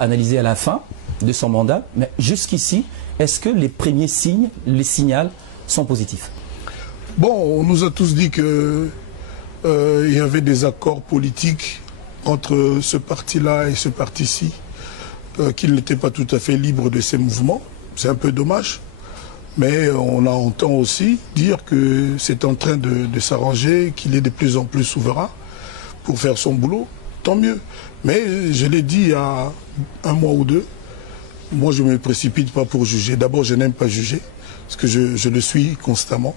analyser à la fin de son mandat, mais jusqu'ici, est-ce que les premiers signes, les signaux sont positifs? Bon, on nous a tous dit que il y avait des accords politiques entre ce parti-là et ce parti-ci, qu'il n'était pas tout à fait libre de ses mouvements. C'est un peu dommage. Mais on entend aussi dire que c'est en train de s'arranger, qu'il est de plus en plus souverain pour faire son boulot. Tant mieux. Mais je l'ai dit il y a un mois ou deux, moi je ne me précipite pas pour juger. D'abord, je n'aime pas juger, parce que je le suis constamment.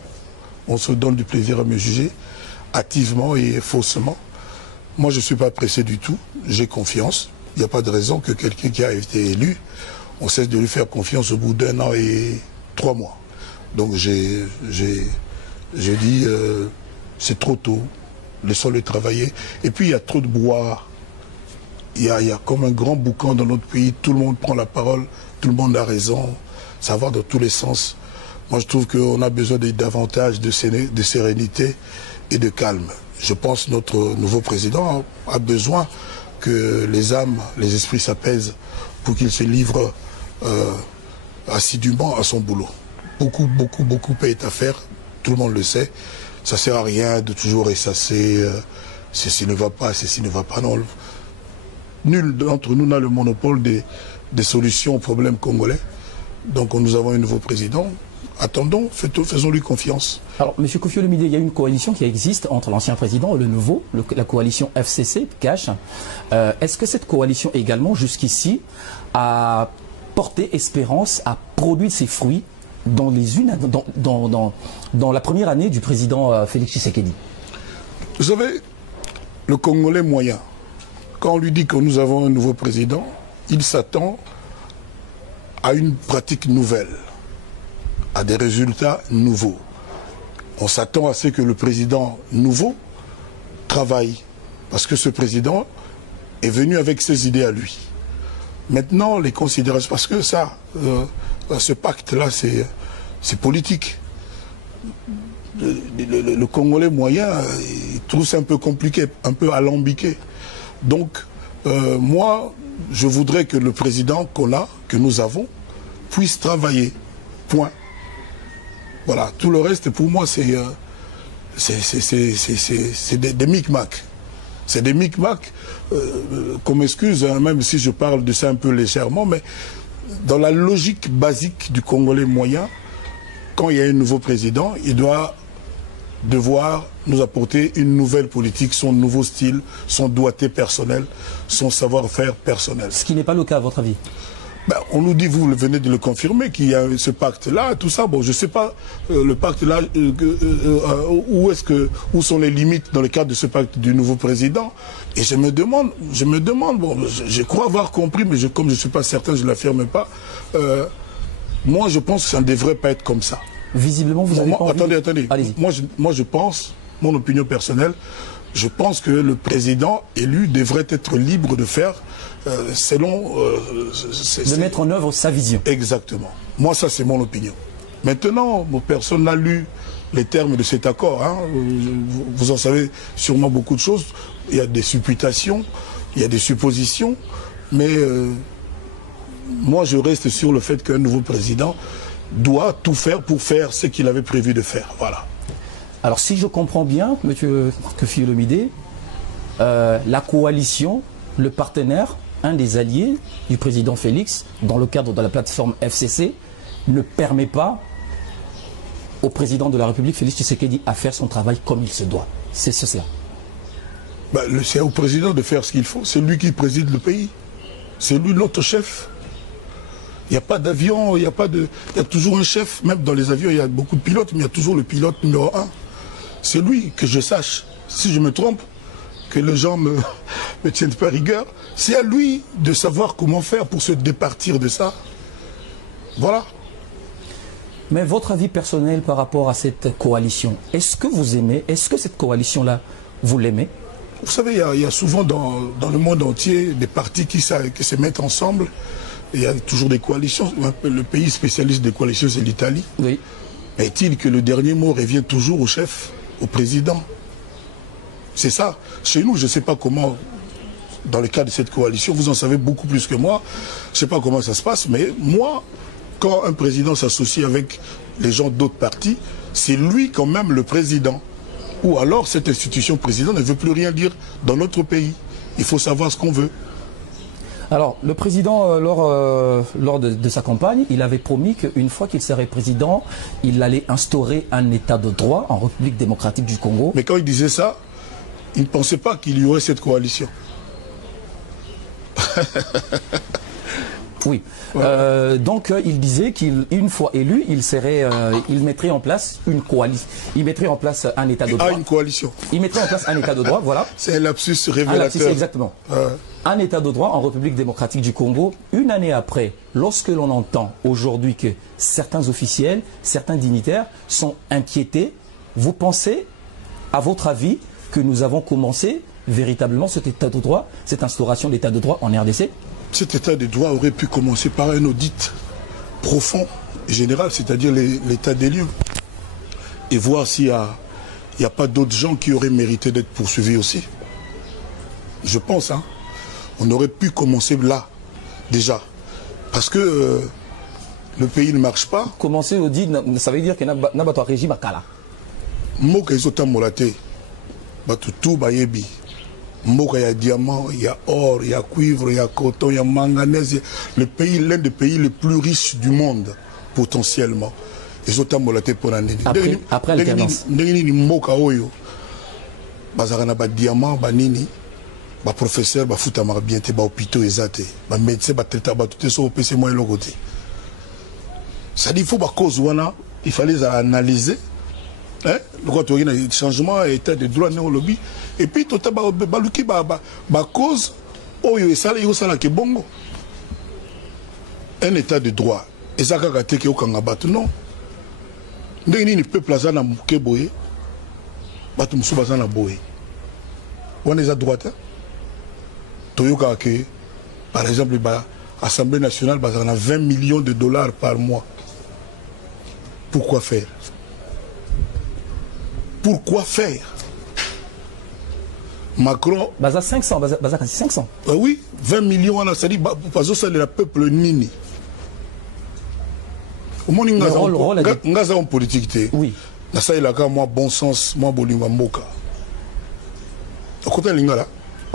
On se donne du plaisir à me juger, hâtivement et faussement. Moi, je ne suis pas pressé du tout. J'ai confiance. Il n'y a pas de raison que quelqu'un qui a été élu, on cesse de lui faire confiance au bout d'1 an et 3 mois. Donc j'ai dit, c'est trop tôt, laissons-le travailler. Et puis il y a trop de brouhaha. Il y a comme un grand boucan dans notre pays, tout le monde prend la parole, tout le monde a raison, ça va dans tous les sens. Moi je trouve qu'on a besoin de davantage de sérénité et de calme. Je pense que notre nouveau président a besoin que les âmes, les esprits s'apaisent pour qu'il se livre assidûment à son boulot. Beaucoup est à faire, tout le monde le sait. Ça ne sert à rien de toujours ressasser ceci ne va pas, ceci ne va pas. Non. Nul d'entre nous n'a le monopole des solutions aux problèmes congolais. Donc nous avons un nouveau président. Attendons, faisons-lui confiance. Alors, M. Kofi Olomide, il y a une coalition qui existe entre l'ancien président et le nouveau, la coalition FCC, Cash. Est-ce que cette coalition également, jusqu'ici, a porté espérance, a produit ses fruits dans la première année du président Félix Tshisekedi? Vous savez, le Congolais moyen, quand on lui dit que nous avons un nouveau président, il s'attend à une pratique nouvelle, à des résultats nouveaux. On s'attend à ce que le président nouveau travaille, parce que ce président est venu avec ses idées à lui. Maintenant, les considérations, parce que ça, ce pacte-là, c'est politique. Le Congolais moyen, il trouve ça un peu compliqué, un peu alambiqué. Donc, moi, je voudrais que le président qu'on a, que nous avons, puisse travailler. Point. Voilà. Tout le reste, pour moi, c'est des micmacs. C'est des micmacs, qu'on m'excuse, hein, même si je parle de ça un peu légèrement, mais dans la logique basique du Congolais moyen, quand il y a un nouveau président, il doit devoir nous apporter une nouvelle politique, son nouveau style, son doigté personnel, son savoir-faire personnel. Ce qui n'est pas le cas à votre avis? Ben, on nous dit, vous venez de le confirmer, qu'il y a ce pacte-là, tout ça. Bon, je ne sais pas, le pacte-là, où sont les limites dans le cadre de ce pacte du nouveau président. Et je me demande, bon, je crois avoir compris, mais comme je ne suis pas certain, je ne l'affirme pas. Moi, je pense que ça ne devrait pas être comme ça. Visiblement, vous avez pas envie... Attendez. Moi, je pense, mon opinion personnelle, je pense que le président élu devrait être libre de faire selon... de mettre en œuvre sa vision. Exactement. Moi, ça, c'est mon opinion. Maintenant, personne n'a lu les termes de cet accord. Hein. Vous en savez sûrement beaucoup de choses. Il y a des supputations, il y a des suppositions, mais moi, je reste sur le fait qu'un nouveau président doit tout faire pour faire ce qu'il avait prévu de faire. Voilà. Alors, si je comprends bien, M. Kofi Olomide, la coalition, le partenaire, un des alliés du président Félix, dans le cadre de la plateforme FCC, ne permet pas au président de la République, Félix Tshisekedi, à faire son travail comme il se doit. C'est cela. Ben, c'est au président de faire ce qu'il faut. C'est lui qui préside le pays. C'est lui notre chef. Il n'y a pas d'avion, il y a toujours un chef. Même dans les avions, il y a beaucoup de pilotes, mais il y a toujours le pilote numéro 1. C'est lui, que je sache. Si je me trompe, que les gens me tiennent pas rigueur, c'est à lui de savoir comment faire pour se départir de ça. Voilà. Mais votre avis personnel par rapport à cette coalition, est-ce que vous aimez, est-ce que cette coalition-là, vous l'aimez? Vous savez, il y a souvent dans le monde entier des partis qui se mettent ensemble. Il y a toujours des coalitions. Le pays spécialiste des coalitions, c'est l'Italie. Oui. Est-il que le dernier mot revient toujours au chef, au président? C'est ça. Chez nous, je ne sais pas comment dans le cadre de cette coalition, vous en savez beaucoup plus que moi. Je ne sais pas comment ça se passe, mais moi, quand un président s'associe avec les gens d'autres partis, c'est lui quand même le président. Ou alors cette institution président ne veut plus rien dire dans notre pays. Il faut savoir ce qu'on veut. Alors, le président, lors de sa campagne, il avait promis qu'une fois qu'il serait président, il allait instaurer un état de droit en République démocratique du Congo. Mais quand il disait ça, il ne pensait pas qu'il y aurait cette coalition. Oui. Donc, il disait qu'une fois élu, il mettrait en place une coalition. Il mettrait en place un état de droit. Ah, une coalition. Il mettrait en place un état de droit, voilà. C'est un lapsus révélateur. Un lapsus, exactement. Un état de droit en République démocratique du Congo, une année après, lorsque l'on entend aujourd'hui que certains officiels, certains dignitaires sont inquiétés, vous pensez, à votre avis, que nous avons commencé véritablement cet état de droit, cette instauration d'état de droit en RDC? Cet état de droit aurait pu commencer par un audit profond et général, c'est-à-dire l'état des lieux, et voir s'il n'y a pas d'autres gens qui auraient mérité d'être poursuivis aussi. Je pense, hein. On aurait pu commencer là, déjà. Parce que le pays ne marche pas. Commencer l'audit, ça veut dire qu'il y a un régime à Kala. Moka isota molate, tout bayebi. Moka, il y a diamant, il y a or, il y a cuivre, il y a coton, il y a manganèse. Le pays, l'un des pays les plus riches du monde, potentiellement. Isota molate pour l'année. Après l'alternance. Ndengini moka oyo. Bazarana ba diamant, ba nini. Ba professeur, ba futa bien te, ba hôpitaux ezate. Ba médecin, ba traiteur, ba tout eso opc moi le côté. Ça dit, il faut ba cause wana, il fallait analyser. Hein? Le changement état de droit dans le lobby. Et puis, tout ba cause, oyo et ça, yo sala ke bongo. Un état de droit. Et ça, quand tu es non. Ndenge ni peuple azana muke boye. Batu musu bazana boye. On est à droite. Toyoka ke, par exemple, l'Assemblée nationale a 20 millions de dollars par mois. Pourquoi faire? Pourquoi faire? Macron. Baza 500, baza 500. Oui, 20 millions, on a dit, parce que c'est le peuple nini. Au moins, il y a une politique. Oui. Ça, il y a moi bon sens, moi bolinga mboka.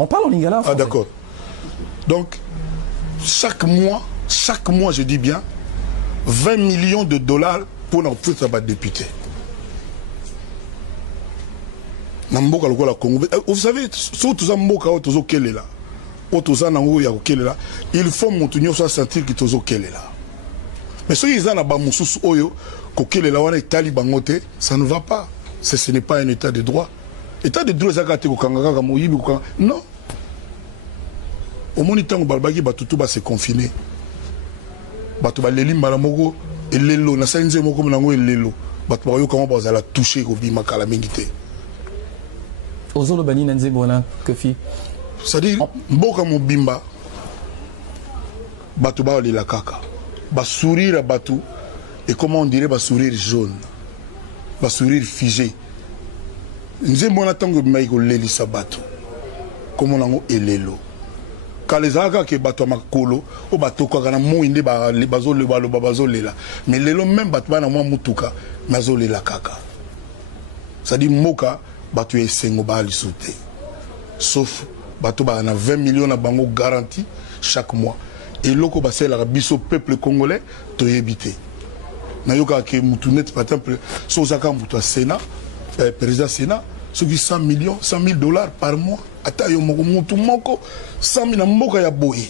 On parle en lingala. Ah d'accord. Donc, chaque mois, je dis bien, 20 millions de dollars pour notre député. Vous savez, surtout ça, il faut monter soit sentir que tozo kele là. Mais ceux qui ont ba mususu oyo ko kele là wana itali bangote, ça ne va pas. Ce n'est pas un état de droit. État de droit zakate ko kangaka ka moyibi ko non. Au moins tant balbaki batutu ba se confiner. Batu ba leli mbala moko elelo na sanze moko nango elelo. Batu ba yo comment ba za toucher ko bima kala mingité. Ozolo bani nanze bona kofi. C'est-à-dire mboka mobimba batu ba la kaka. Ba sourire à batu et comment on dirait ba sourire jaune. Ba sourire figé. Nze mona tango maiko leli sa batu. Comment nango elelo. Quand les aga ke batu makolo o batu ko kana mo inde ba bazo le balo bazo lela. Mais lelo même batu na mo mutuka mazo lela kaka. C'est-à-dire moka batu esengo ba li sauter. Sauf batu ba na 20 millions na bango garantie chaque mois. Et loko ba c'est la biso peuple congolais to yebité. Na yoka ke mutunet par exemple so zaka mutu Sénat président Sénat ceux qui 100 millions 100 000 dollars par mois ata yo moko mutu moko 100 000 na mboka ya boye.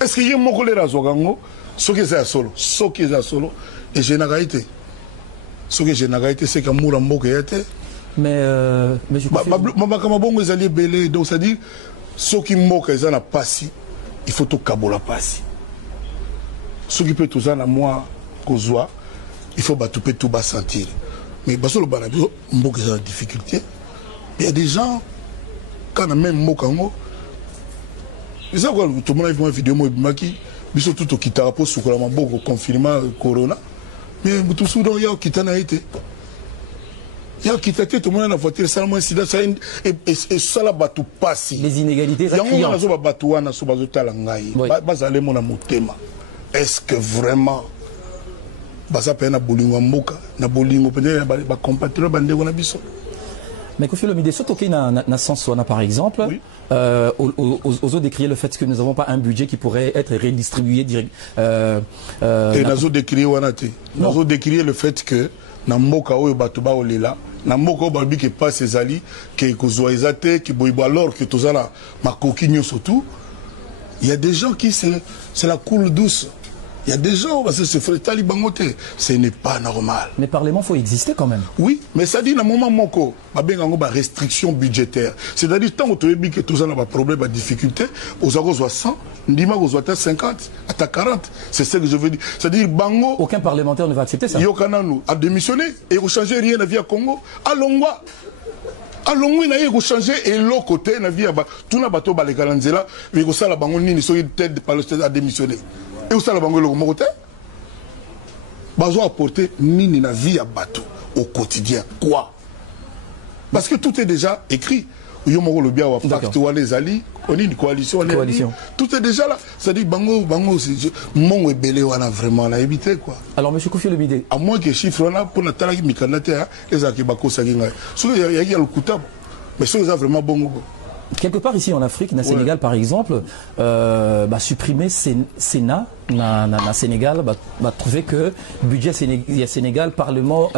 Est-ce que y moko le razogango ce qui est solo et je n'ai été ce que je n'ai été c'est que mura mboka était mais je kama bongo ezali belé donc c'est dire ceux qui mboka ezana pasi il faut tout kabola passer. Ce qui peut tout ça, moi, kozwa, il faut batouper tout bas sentir. Mais parce que le barabio, mboka est en difficulté. Il y a des gens, quand on a même mokango, ils savent quoi, tout le monde a vu une vidéo, moi, ils sont tout au kitarapo, sous la mambo, au confinement, corona. Mais tout le monde a été. Il y a Il y a qui t'a tout le monde dans la voiture, ça incident, ça et ça la bateau passe. Les inégalités criantes. Il y a un bateau à naso bazuta langai. Bazale mon amotema. Est-ce que vraiment baza pena bolingo mboka na bolingo peut-être ba compatriotes bande na biso? Mais Kofi Olomide, surtout qu'il y a un sens par exemple, oui. Aux décrier le fait que nous n'avons pas un budget qui pourrait être redistribué direct. Et nous décrier nous décrier le fait que na mboka oyo bato ba olela na mboka oyo babi ke pas ses alliés que kozoizate que boibo alors que tozala makokinyo surtout il y a des gens qui c'est la coule douce. Il y a des gens, parce que ce frère Talibangote, ce n'est pas normal. Mais Parlement, il faut exister quand même. Oui, mais ça dit, dans le moment où il y a une restriction budgétaire, c'est-à-dire, tant que tout ça a des problèmes, des difficultés, aux agos 100, Ndima aux 50, à 40. C'est ce que je veux dire. C'est-à-dire, Bango. Aucun parlementaire ne va accepter ça. Yokananu a démissionné et il ne change rien à la vie à Congo. Allongwa. Allongwa, il a changé et l'autre côté, la vie à tout le bateau, les Galanzela, mais il a Bango Nini, ils tête par le stade à démissionner. Et où ça la banque le côté? Bazo apporter nini na vie à bateau au quotidien. Quoi? Parce que tout est déjà écrit. Yomo le bien wa facto les alliés, on est une coalition. Tout est déjà là. Ça dit bango mon belé on a vraiment la évité quoi. Alors monsieur Kofi Olomide, à moins que chiffre là pour la talaki mikandate les akibako saginga. So il y a le coutable. Mais ça vraiment bon. Quelque part ici en Afrique, dans le Sénégal par exemple, supprimer Sénat, dans Sénégal, trouver que budget Sénégal, Parlement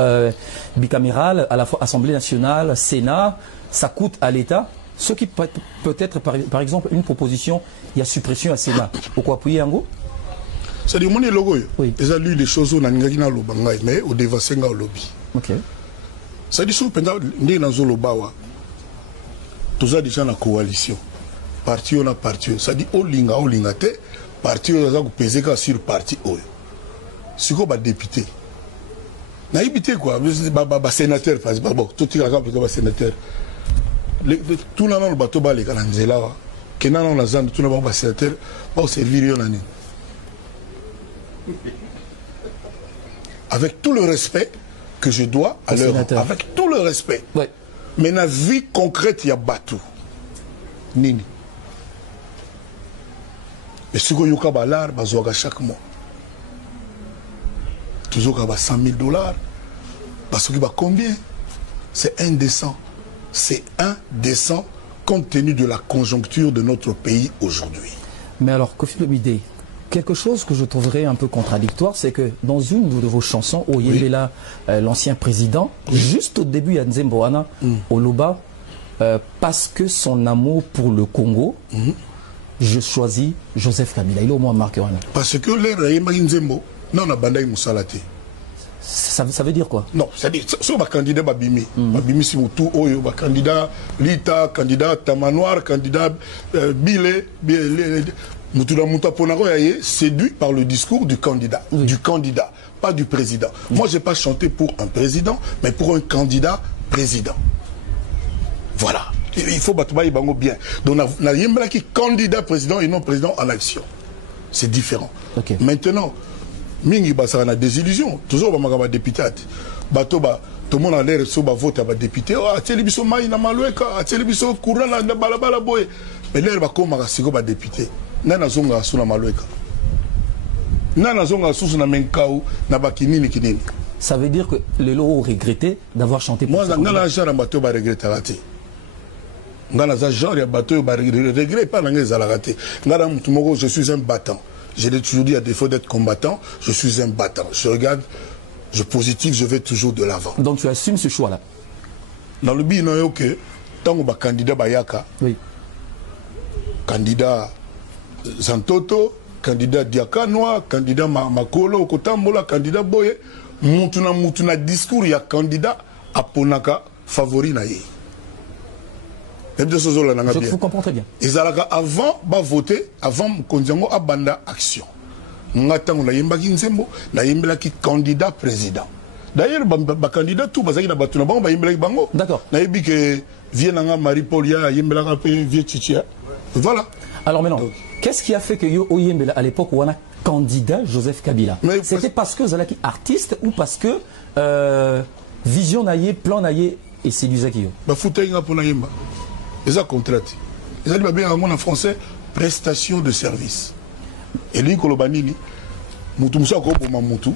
bicaméral, à la fois Assemblée nationale, Sénat, ça coûte à l'État. Ce qui peut être par exemple une proposition, il y a suppression à Sénat. Pourquoi appuyer en gros? C'est-à-dire, mon logo, ils ont lu les choses au Nangagina Lobanga, mais au Devasenga au lobby. Ok. C'est-à-dire, si vous dans Zolobawa, tous les gens dans la coalition, parti on a parti, ça dit Olinga te, parti on a pesé sur parti Oyo. C'est quoi député? Na député quoi, sénateur par exemple, bon, tout le monde sénateur. Tout le monde bateau ba les Galanzela, que nan la zone tout le monde sénateur, va servir yon année. Avec tout le respect que je dois à leur, avec tout le respect. Ouais. Mais dans la vie concrète, il y a Batou. Nini. Mais si vous avez un dollar, vous avez chaque mois. Toujours 100 000 $. Parce que combien? C'est indécent. C'est indécent compte tenu de la conjoncture de notre pays aujourd'hui. Mais alors, Kofi Olomide, quelque chose que je trouverais un peu contradictoire, c'est que dans une de vos chansons, Oyembela, l'ancien président, juste au début, il y a Nzemboana, Oloba, parce que son amour pour le Congo, je choisis Joseph Kabila. Il est au moins marqué. Parce que l'air Nzembo, non, on a bandé Moussalate. Ça veut dire quoi? Non, c'est-à-dire, si on a candidat Babimi, Babimi Simoutou, Oyo, candidat Lita, candidat Tamanoir, candidat Bile, Moutoula Moutaponaro est séduit par le discours du candidat, pas du président. Moi, je n'ai pas chanté pour un président, mais pour un candidat président. Voilà. Il faut battre Bango bien. Donc, on a un candidat président et non président en action. C'est différent. Okay. Maintenant, Mingi Bassa a des illusions. Toujours, on a des députés. Batoba. Tout le monde a l'air de voter à député. Ah, Télébiso Maïna Maloueka, Télébiso Kourana, Balabala Boy. Mais l'air va comme un député. Nana zonga suna Maloueka. Nana zonga suna Menkao, Nabakini Kinini. Ça veut dire que les lots regretté d'avoir chanté pour moi, Ngana Jara Bateau va regretter à rater. Ngana Jara Bateau va regretter pas l'anglaise à la rater. Ngana Moutoumoro, je suis un battant. Je l'ai toujours dit, à défaut d'être combattant, je suis un battant. Je regarde, je positif, je vais toujours de l'avant. Donc tu assumes ce choix-là? Dans le but, non, ok. Tant que candidat Bayaka, oui. Candidat Zantoto, candidat Diakanoa, candidat Makolo, Kotambola, candidat Boye, Moutuna discours, il y a candidat Aponaka favori naïe. Je vous comprends très bien. Ils allaient avant de voter, avant de banda action. Nous avons un candidat président. D'ailleurs, le candidat tout le monde. D'accord. Voilà. Alors maintenant, qu'est-ce qui a fait que Oyembela, à l'époque où on a candidat Joseph Kabila? C'était parce que Zalaki artiste ou parce que vision naïe, plan naïe et c'est du zakio. Bah foutenga pour naïmba. Et ça contrat. Et ça dit bien en français prestation de service. Et lui kolobanini mutu musa ko boma mutu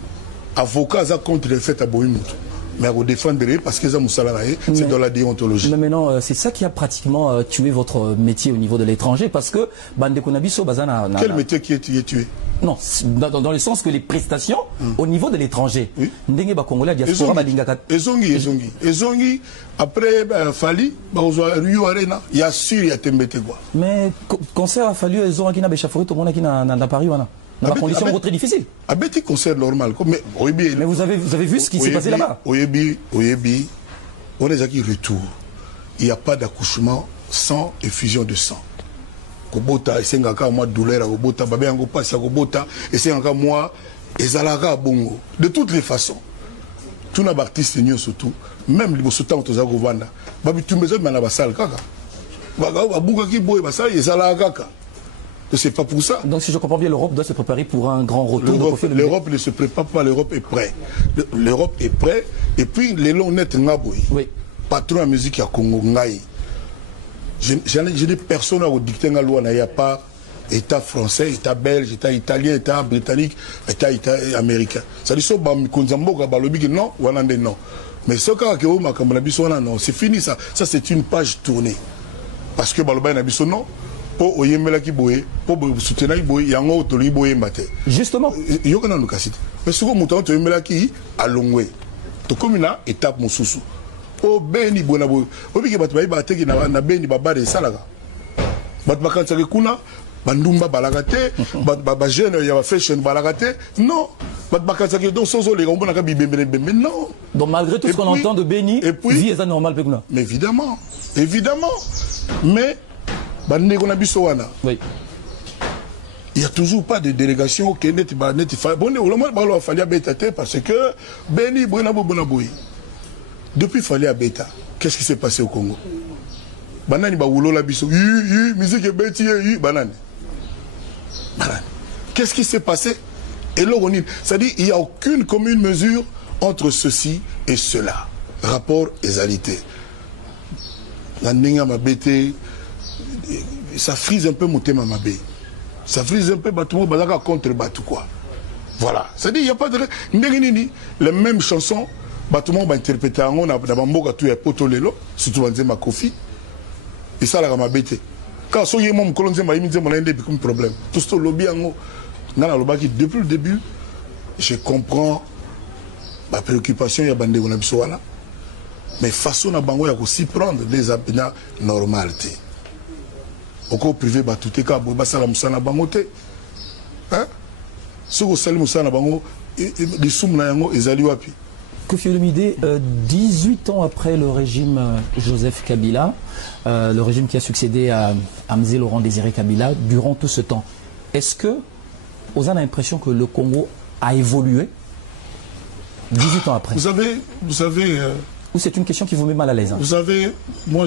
avocat za contre le fait à boy mutu. Mais à défendre parce que ça c'est dans la déontologie. Mais maintenant, c'est ça qui a pratiquement tué votre métier au niveau de l'étranger parce que Bande Konabiso Bazana. Quel métier qui est tué? Non, dans le sens que les prestations au niveau de l'étranger. Ndenge ba Congolais diaspora balingaka. Ezongi après Fali, Rio Arena, il y a sûr il y a Tembete quoi. Mais concert a fallu ils ont qui na béchafouri tout le monde qui na Paris wana. Dans la condition très difficile. Un petit concert normal. Mais vous avez vu ce qui s'est passé là-bas? Oyebi, on est qui retour. Il n'y a pas d'accouchement sans effusion de sang. Kobota, et c'est encore moi douleur à Kobota, babé en passe à Kobota, et c'est encore moi, et Zalaga Bongo. De toutes les façons. Tous les artistes surtout, même les Bossotans aux Agovanda, Babi Tumbezo, mais la salle kaka. Babuka qui boy, basal, et Zalaga kaka. C'est pas pour ça. Donc si je comprends bien, l'Europe doit se préparer pour un grand retour. L'Europe ne se prépare pas, l'Europe est prête. L'Europe est prête. Et puis les longs nets Ngaboui, patron de musique à Congo Ngaï. Je n'ai personne à vous dicter la loi, il n'y a pas État français, État belge, État italien, État britannique, État américain. Ça dit ça, non, non. Mais ce cas que non, c'est fini ça. Ça c'est une page tournée. Parce que Baloba n'a non. Pour oyembela ki boye, pour soutenir boye, yango otoli boye mbate. Justement. Yokana nukasite. Mais ce que mouton oyembela ki alongwe. To comme là étape mosusu. O beni bona boye. Obi ke batba ibate ki na beni baba de salaga. Batba kansa ke kuna bandumba balagate, batba jeune ya fashion balagate. Non. Batba kansa ke donc sozo les ngomona ka bibembele bembe non. Donc malgré tout ce qu'on entend de Beni, vie est normal pekuna. Mais évidemment. Mais oui. Il n'y a toujours pas de délégation qui est parce que Beni depuis Fali à Beta, qu'est-ce qui s'est passé au Congo? Banani ba wulo la biso, musique beti, banane. Qu'est-ce qui s'est passé? Et là, c'est-à-dire il n'y a aucune commune mesure entre ceci et cela. Rapport égalité. La ninga ma bêté. Ça frise un peu mon thème à ma baie. Ça frise un peu Batou Bazaka contre Batou quoi. Voilà. C'est-à-dire il n'y a pas de... Les mêmes chansons, Batou va interpréter en on a d'abord tout est potolelo, surtout dans ma Kofi. Et ça la ma bête. Quand soyez mon colonne m'a mis mon indé comme problème. Tout ce lobby en haut. Depuis le début, je comprends ma préoccupation il y a bandé on a besoin là. Mais façon à bango il y a aussi prendre des abinats normalité. Au cours privé, tout est cas, Bobasala Moussana Bangote. Hein? Ce que Salim Moussana Bango, les Soumna Yango et Zaliwapi. Kofi Olomide, 18 ans après le régime Joseph Kabila, le régime qui a succédé à Mzee Laurent Désiré Kabila, durant tout ce temps, est-ce que vous avez l'impression que le Congo a évolué 18 ans après? Vous savez. Ou c'est une question qui vous met mal à l'aise? Hein? Vous savez, moi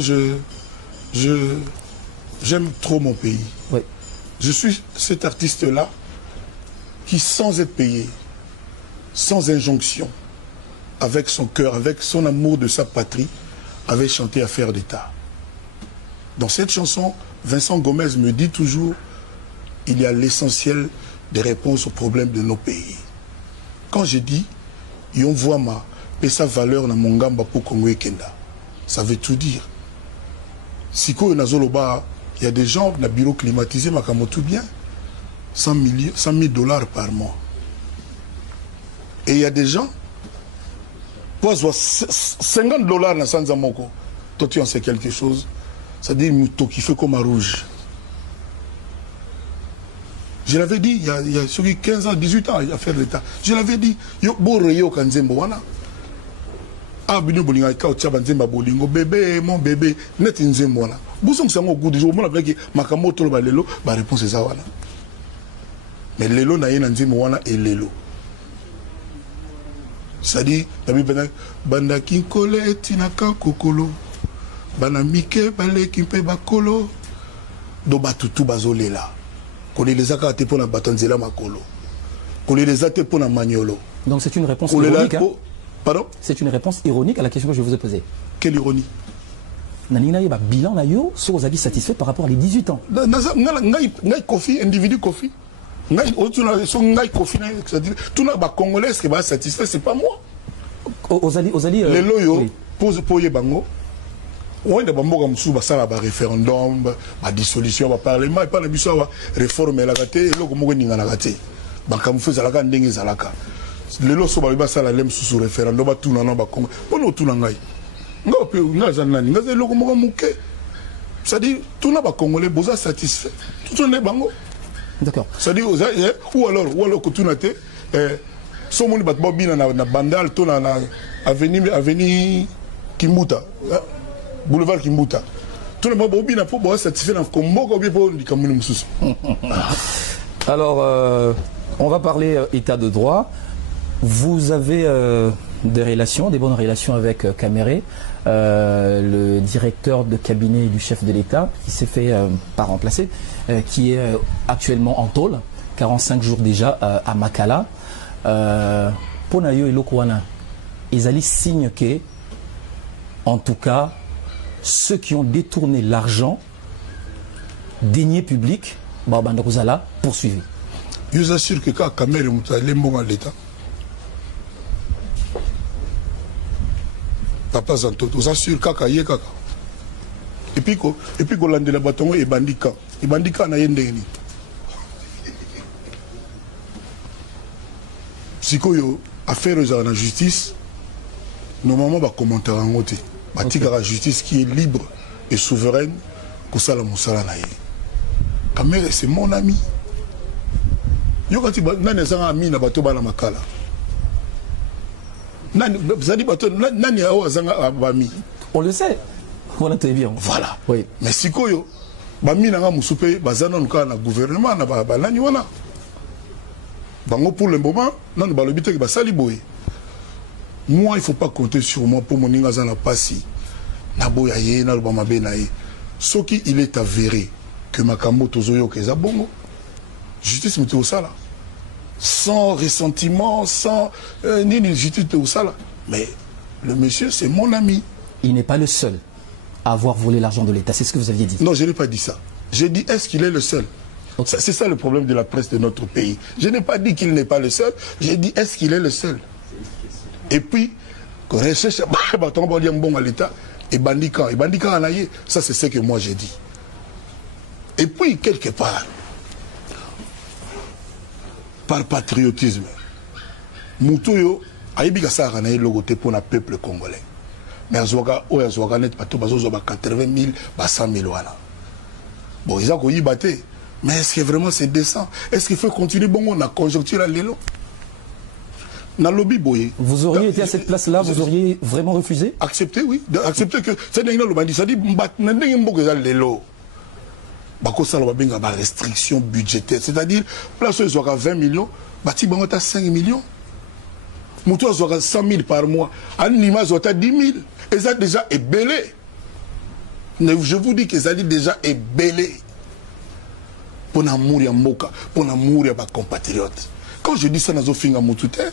j'aime trop mon pays. Oui. Je suis cet artiste-là qui, sans être payé, sans injonction, avec son cœur, avec son amour de sa patrie, avait chanté Affaire d'État. Dans cette chanson, Vincent Gomez me dit toujours il y a l'essentiel des réponses aux problèmes de nos pays. Quand je dis on voit et sa valeur dans mon gamba pour Congo et Kenda, ça veut tout dire. Siko Nazoloba, il y a des gens dans le bureau climatisé, mais tout bien, 100 000 dollars par mois. Et il y a des gens, pour 50 dollars dans Sanzamoko, toi tu en sais quelque chose, c'est-à-dire qui fait comme un rouge. Je l'avais dit, il y a sur 15 ans, 18 ans, il a fait l'État. Je l'avais dit, yo boreyo kanzembo wana. Ah, bino bolinga ka otchaba nzemba bolingo bébé, mon bébé, net nzembo wana. Bousong sango goût du jour, mon avec makamoto ba lelo, ba réponse eza wana. Mais lelo na yena nzembo wana et lelo. C'est-à-dire, banda kinkole tinaka kokolo. Bana mike bale kimpe bakolo. Do batutu bazolela. Kole les akate pour la batanzela makolo. Kole les ate pour la magnolo. Donc c'est une réponse ironique. Hein? Pardon? C'est une réponse ironique à la question que je vous ai posée. Quelle ironie? Nanina yeba bilan na yo sur aux avis satisfaits par rapport à les 18 ans. Ngai Kofi, individu Kofi. Ngai Kofi, tout le Congolais qui va satisfait, c'est pas moi. Aux alliés. Les loyaux, pose pour les bango. On est bamboga msou basala ba référendum, ba dissolution, ba parlement, et pas la biso ba réforme la gâté, et loko moko ninga na gâté. Banka mfou zalaka ndenge zalaka. Les lois sont ba sala lem sous référendum ba tout na ba Congo. Pono tout na ngai. C'est-à-dire, tout le Congolais est satisfait. Tout le monde est d'accord. C'est-à-dire, ou alors que tout le monde est si on a bandal, tout avenue Kimbuta, boulevard Kimbuta. Tout le monde est satisfait dans le Congo. Alors, on va parler état de droit. Vous avez des relations, des bonnes relations avec Caméré, le directeur de cabinet du chef de l'État, qui s'est fait pas remplacer, qui est actuellement en tôle, 45 jours déjà à Makala. Ponayo et Lokwana, ils allaient signer que, en tout cas, ceux qui ont détourné l'argent, deniers publics, Babandakuzala poursuivi. Je vous assure que quand Caméré est allé à l'État, papa Zanto, vous assure kaka ye kaka. Et puis qu'on l'a dit la bâton et bandika. Et bandika n'a rien d'eni. Si qu'on affaire à la justice, normalement va commenter en côté. Batika la justice qui est libre et souveraine, que ça la moussala naïe. Caméré c'est mon ami. Yo quand tu n'as pas ami na bateau bana makala. On le sait. On le sait bien. Voilà. Oui. Mais si koyo, bami nanga musupe bazana nuka na gouvernement na balani wana. Bango pour le moment, nan balobite ke basali boy. Moi il faut pas compter sur moi pour mon ninga zana passi. Na boya ye na lobama be na ye. Soki il est avéré que makambo tozoyo ke za bongo. Justice muté au sala. Sans ressentiment, sans ni une justice ou ça là. Mais le monsieur, c'est mon ami. Il n'est pas le seul à avoir volé l'argent de l'État. C'est ce que vous aviez dit. Non, je n'ai pas dit ça. J'ai dit, est-ce qu'il est le seul? Okay. C'est ça le problème de la presse de notre pays. Je n'ai pas dit qu'il n'est pas le seul. J'ai dit, est-ce qu'il est le seul? Et puis, quand on recherche à l'État, et Bandika, ça c'est ce que moi j'ai dit. Et puis, quelque part, par patriotisme, Moutoyo a eu un logoté pour le peuple congolais. Mais Azouaga net, 80 000, 100 000 wana. Bon, ils ont battu. Mais est-ce que vraiment c'est décent? Est-ce qu'il faut continuer? Bon, on a conjoncture à l'élo. Vous auriez été à cette place-là, vous auriez vraiment refusé? Accepter, oui. Accepter que c'est des gens ça dit l'élo. Bakosa la benga ba restriction budgétaire, c'est-à-dire place où 20 millions, bati bango ta 5 millions. Moutou aura 100 000 par mois, Anima zota 10 000. Et ça déjà est belé. Je vous dis que ça dit déjà est belé. Pour mourir moka, pour mourir ba compatriotes. Quand je dis ça dans Zofinga Moutouté,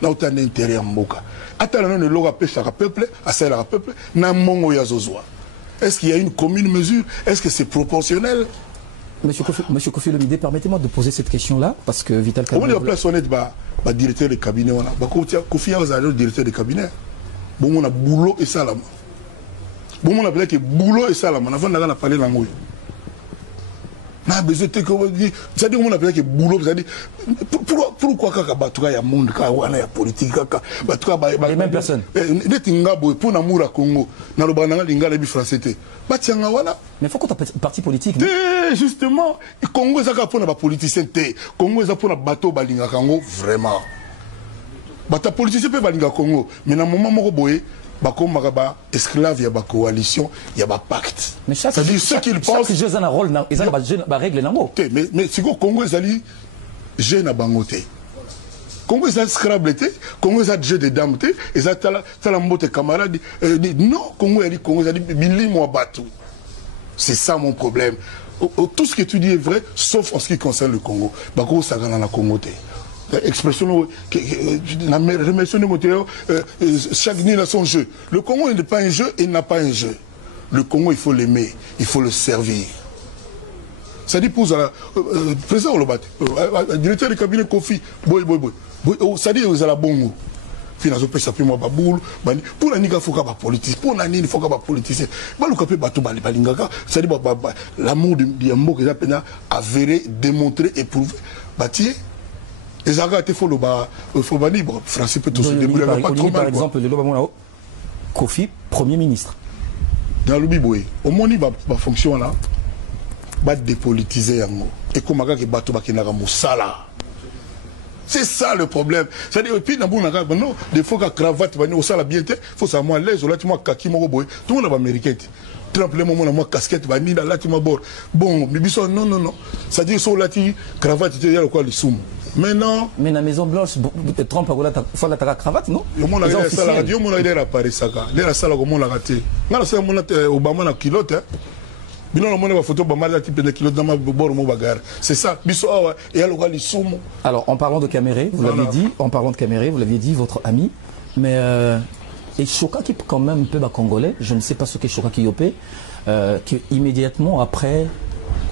là où tu as un intérêt en moka. Attends, le loga pêche à peuple, à celle à peuple, na mongo yazozwa. Est-ce qu'il y a une commune mesure? Est-ce que c'est proportionnel? Monsieur Kofi Olomide, permettez-moi de poser cette question-là, parce que Vital Kamerhe... Comment on place honnête, directeur de cabinet, Kofi a le directeur de cabinet. Bon, on a boulot et salama. Bon, on a appelé que boulot et salama. On a parlé dans le n'a besoin de dire, c'est-à-dire on appelle que boulot, c'est-à-dire pourquoi il y a monde, il y a politique, les mêmes personnes. Pour l'amour à Congo, dans le banana, il y a des français. Mais il faut qu'on ait un parti politique. Justement, Congo est pour les politiciens, Congo est pour les bateaux balinga Congo, vraiment. Les politiciens peuvent balinga Congo, mais dans le moment où comme esclave, il y a une coalition, il y a un pacte. Mais chaque jeu a un rôle, il y a une règle. Mais si le Congo est allé, je n'ai pas ngoté. Congo est scrabble, Congo est jeu de dames, et ça la motte camarade. Non, Congo est allé, Billy moi batou. C'est ça mon problème. Tout ce que tu dis est vrai, sauf en ce qui concerne le Congo. Bako ça dans la Congo. expression chaque nid a son jeu. Le Congo n'est pas un jeu et n'a pas un jeu. Le Congo, il faut l'aimer, il faut le servir. Ça dit pour le président Olobat, directeur du cabinet Kofi, ça dit aux Alabongo. Finalement, ça peut moi baboul. Pour la niga faut qu'à politicien. Pour la niga faut qu'à politicien. Balu kapé bateau balingaka. Ça dit l'amour du mot que j'appelle avéré, démontré, éprouvé. Bâti. Les agats faut le bas, faut bani. Bon, français peut aussi débrouiller pas trop mal. Par exemple, le Lobamona Kofi, Premier ministre. Dans le biboué, au moins il va fonctionner là. Va dépolitiser yango. Et comme aga que bateau bakinaka musala. C'est ça le problème. C'est-à-dire, puis, des fois, que cravate, au sala bien, il faut ça, moi, l'aise, là, tu m'as kaki, mon boy. Tout le monde a américain. Trump, le moment, moi, casquette, là, tu m'as bord. Bon, mais non, non, non. C'est-à-dire, sur la cravate, tu as quoi, les soum. Mais non. Mais dans la Maison Blanche, Trump a la cravate, non? Il y a ça, la radio, il y a Paris, ça. Il y a ça, comment on l'a raté. Il y a ça, Obama, la kilote, c'est ça. Alors, en parlant de Caméré, vous l'avez dit, vous l'aviez dit, votre ami, mais et Choka qui quand même un peu congolais, je ne sais pas ce qu'est Choka Kiyopé, qui immédiatement après,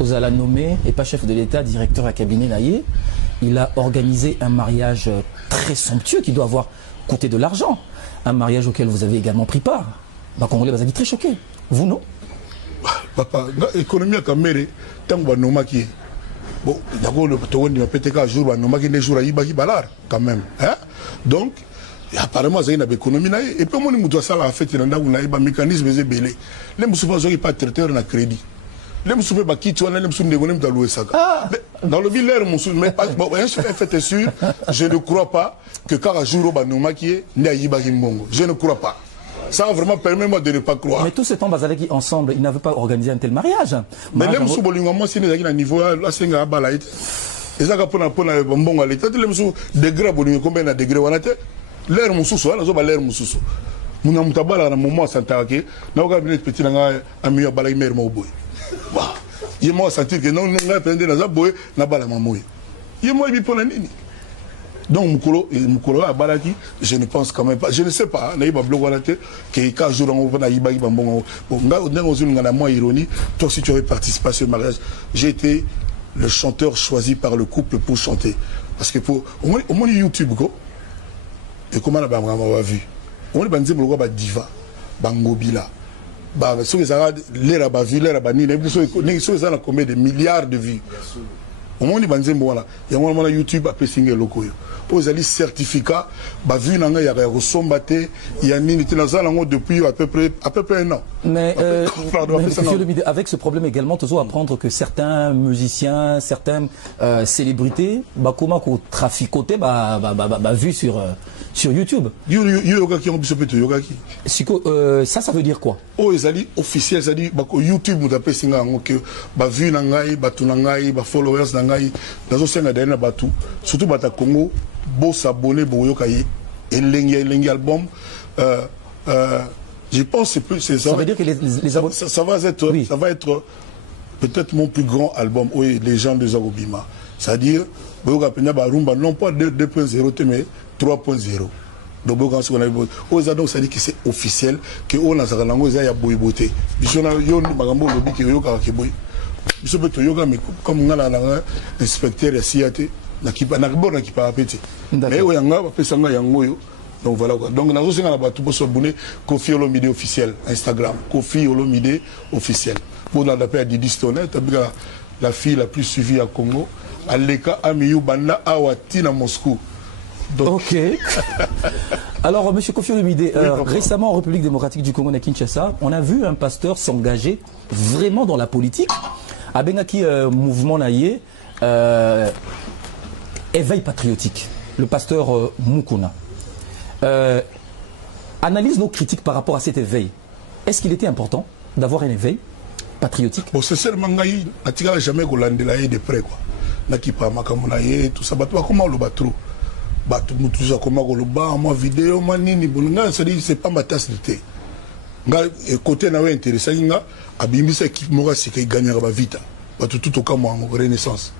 aux ala nommé, et pas chef de l'État, directeur à cabinet Naïe, il a organisé un mariage très somptueux qui doit avoir coûté de l'argent. Un mariage auquel vous avez également pris part. Congolais, vous avez très choqué. Vous, non? Papa, l'économie a caméré, tant que nous maquillons. Bon, d'accord, le pétrole, il peut-être qu'un jour, nous maquillons des jours à Ibaki Balar, quand même. Hein? Donc, apparemment, il y a une économie. Et puis, moi, je ça la fête, il y a un mécanisme de belé. Les moussoupas, ils n'ont pas de traiteur na crédit. Les moussoupas, qui tu as, les moussoupas, ils n'ont loué ça. Dans le village, mais un fait sûr, je ne crois pas que quand un jour, nous maquillons, il y a Ibaki Mbongo. Je ne crois pas. Ça vraiment permet-moi de ne pas croire. Mais tous ces temps Bazalaki ensemble, ils n'avaient pas organisé un tel mariage. Mais les moussou bolingo moi si les gens à niveau là c'est un balaït. Et ça pour bon à l'état les moussou degré bolingo combien de degrés on a été l'air moussou so là zo ba l'air moussou. Mon amutabala na moment santaki na oka bien petit nga ami balaï mer mo boy. Bah, il m'a senti que non nga prendre na za boy na bala mamoy. Il m'a bi pour la nini. Donc, Moukolo à Balaki, je ne pense quand même pas. Je ne sais pas. Naïba Blogualate, qui est 15 jours en Ouvana Ibaï Bambon. Moi, ironie, toi, si tu avais participé à ce mariage, j'ai été le chanteur choisi par le couple pour chanter. Parce que pour. Au moins, YouTube, quoi. Et comment on a vu? On a dit que diva, Bangobila. Ceux qui ont l'air à vu, l'air à nini, ceux qui ont combien de milliards de vues. Au moins, on a dit que YouTube a fait signer le coyo. Aux alliés certificats, vu qu'il y a depuis à peu près un an. Mais avec ce problème également, tu dois apprendre que certains musiciens, certaines célébrités, comment traficoté, vu sur YouTube. Ça veut dire quoi? Oh, les alliés officiels, c'est-à-dire YouTube nous appelle que vu nangai, batu nangai, followers nangai, dans un dernier batu, surtout bata Congo. Beau s'abonner pour yokaye et l'engi album je pense que ça veut dire que les abonnés ça va être peut-être mon plus grand album oui les gens de Zagobima c'est-à-dire rumba non pas 2.0 mais 3.0 donc donc ça dit que c'est officiel que on a ça lango ya boyboté bisona yo magambo lobi que yoka ke boy biso beto yoka mais comme ngala na inspecteur ya siate mais donc voilà quoi. Donc nous avons Kofi Olomide officiel Instagram Kofi Olomide officiel pour la paix de Distonnet la fille la plus suivie à Congo Aleka Amiyu Banda Awati na Moscou. Donc... Ok. Alors monsieur Kofi Olomide, récemment en République démocratique du Congo à Kinshasa, on a vu un pasteur s'engager vraiment dans la politique. Abengaki mouvement naïe. Éveil patriotique, le pasteur Mukuna. Analyse nos critiques par rapport à cet éveil. Est-ce qu'il était important d'avoir un éveil patriotique? Bon, c'est seulement que je jamais de près. Nakipa Makamunaye, tout ça, comment le battre? Comment le bat, ma vidéo, ma nini, c'est pas ma tasse de thé. Côté intéressant, Abimbisa qui m'aura si qu'il gagnera vite. Tout au cas, moi, Renaissance.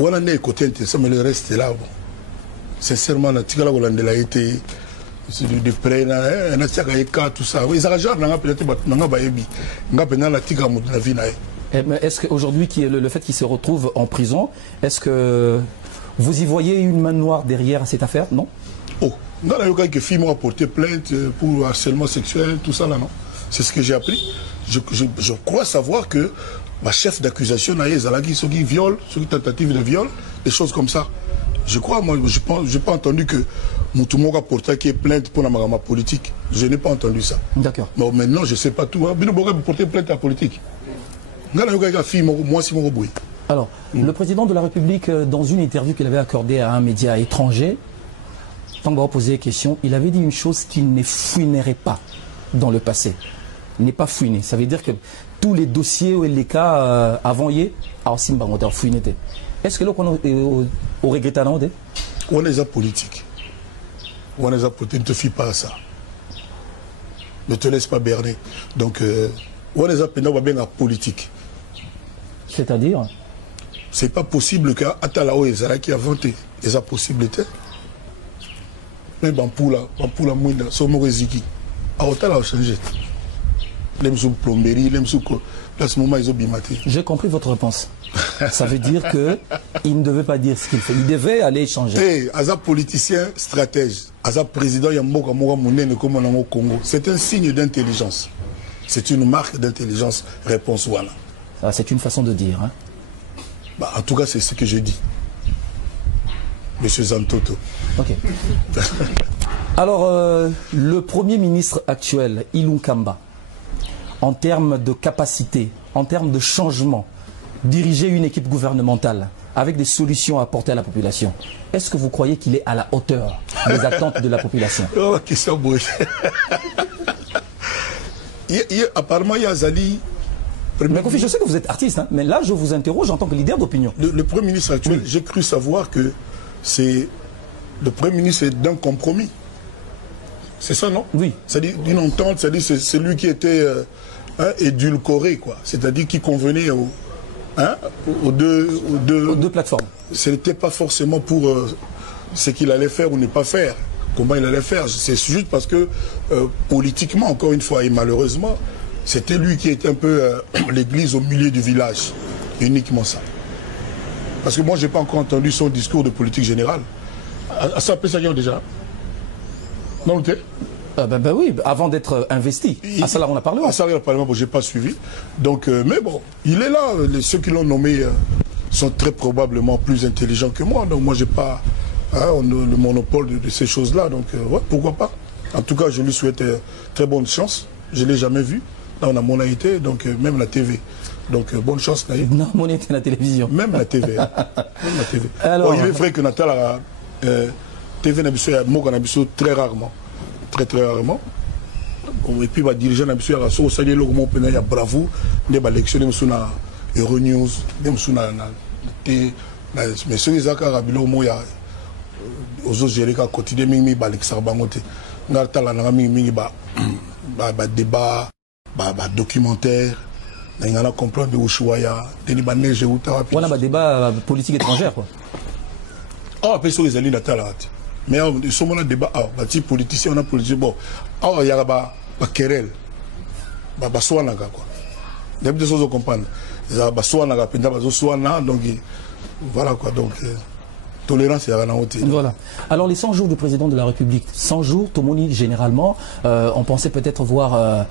On a un côté intéressant, mais le reste est là. Bon. sincèrement, Natikala Golandela été de près, tout ça. Oui, ça n'a peut-être mais est-ce qu'aujourd'hui, le fait qu'il se retrouve en prison, est-ce que vous y voyez une main noire derrière cette affaire? Non? Oh, il y a quelques filles m'ont apporté plainte pour harcèlement sexuel, tout ça là, non? C'est ce que j'ai appris. Je crois savoir que ma chef d'accusation, ceux qui violent, ceux qui tentative de viol, des choses comme ça. Je crois, moi, je n'ai pas entendu que Moutoumou a porté qui est plainte pour la marama politique. Je n'ai pas entendu ça. D'accord. Mais maintenant, je ne sais pas tout. Bino Boga peut porter plainte à la politique. Alors, le président de la République, dans une interview qu'il avait accordée à un média étranger, tant qu'on va poser des questions, il avait dit une chose qu'il ne fouinerait pas dans le passé. Il n'est pas fouiné. Ça veut dire que tous les dossiers ou les cas avant hier, est-ce que l'on au regret à on est politique. On est politique. Ne te fie pas à ça. Ne te laisse pas berner. Donc, on est à politique. C'est-à-dire? C'est pas possible qu'à Atalao Ezara qui a vanté les possibilités. Mais Bampoula Mouinda, Somo Reziki. À Otala a changé. L'emsou plomberie, l'emsou là ce moment ils ont bimaté. J'ai compris votre réponse. Ça veut dire qu'il ne devait pas dire ce qu'il fait. Il devait aller changer. Hey, Aza politicien stratège, Aza président Yamboka Moura Mounene comme on a au Congo. C'est un signe d'intelligence. C'est une marque d'intelligence. Réponse voilà. C'est une façon de dire. Hein. Bah, en tout cas, c'est ce que je dis. Monsieur Zantoto. Ok. Alors, le Premier ministre actuel, Ilou Kamba, en termes de capacité, en termes de changement, diriger une équipe gouvernementale avec des solutions à apporter à la population, est-ce que vous croyez qu'il est à la hauteur des attentes de la population? Oh, question bonne. Apparemment, il y a Zali. Mais Kofi, je sais que vous êtes artiste, hein, mais là, je vous interroge en tant que leader d'opinion. Le Premier ministre actuel, oui. J'ai cru savoir que le Premier ministre est d'un compromis. C'est ça, non? Oui. C'est-à-dire d'une entente, c'est-à-dire c'est celui qui était édulcoré, quoi. C'est-à-dire qui convenait aux deux plateformes. Ce n'était pas forcément pour ce qu'il allait faire ou ne pas faire, comment il allait faire. C'est juste parce que politiquement, encore une fois, et malheureusement, c'était lui qui était un peu l'église au milieu du village. Uniquement ça. Parce que moi, je n'ai pas encore entendu son discours de politique générale. Ça peut ça déjà? Non, ben oui, avant d'être investi. À ça, là, on a parlé. À ça, là, Parlement, bon, je n'ai pas suivi. Donc, mais bon, il est là. Ceux qui l'ont nommé sont très probablement plus intelligents que moi. Donc, moi, je n'ai pas le monopole de ces choses-là. Donc, ouais, pourquoi pas? En tout cas, je lui souhaite très bonne chance. Je ne l'ai jamais vu. Là, on a mon été, donc même la TV. Donc, bonne chance, Naïe. Non, mon été, la télévision. Même la TV. Hein. Même la TV. Alors, bon, il est vrai que Natal a TV très rarement. Très, très rarement. Et puis, le dirigeant Nabiso a salué le moment où il y a bravo. Il y a l'élection de Euronews. Mais ceux qui ont été il y a aux autres gérés qui ont quotidien, il y a des débats, des documentaires. Il y a comprendre de Ushuaïa, des débat politique étrangère, quoi. Ah, après, sur les alliés Natal. Mais ils sont dans débat. Ah, les politiciens, on a politicien. Bon, ah, il y a des querelles. Des soanaga, quoi. Il y a des choses à comprendre. Il y a des soanaga, des soanaga, donc voilà, quoi. Donc, tolérance, il y a rien à ôter. Voilà. Alors, les 100 jours du président de la République, 100 jours, Tomoni, généralement, on pensait peut-être voir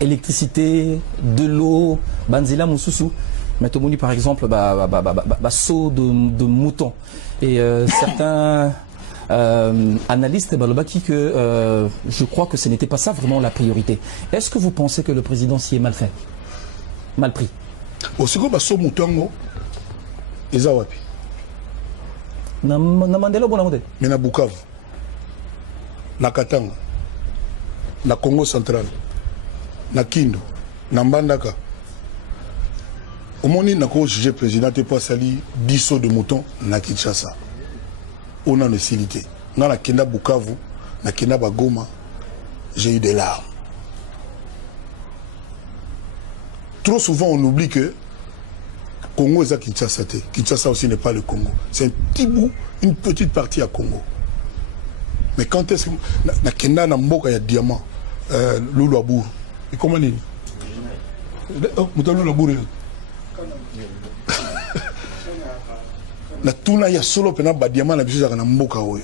électricité, de l'eau, Banzela, Moussoussou. Mais Tomoni, par exemple, saut de mouton. Et certains analystes, que je crois que ce n'était pas ça vraiment la priorité. Est-ce que vous pensez que le président s'y est mal fait? Mal pris? Au second, saut mouton, Ezawapi. Na Mandela Bonamode. Mais na Bukavu, na Katanga, na Congo central, na Kindu, na Mbandaka. Au moment où on a jugé président, tu pas sali 10 sauts de mouton na Kinshasa. On a une facilité. Dans la Kenda Bukavu, na Kenda Bagoma, j'ai eu des larmes. Trop souvent, on oublie que Congo est à Kinshasa. Kinshasa aussi n'est pas le Congo. C'est un petit bout, une petite partie à Congo. Mais quand est-ce que na kenda na mboka ya diamant Lulu Abour et comment dit Lulu Abour na tuna ya solo pena ba diamant na biso na mboka oyo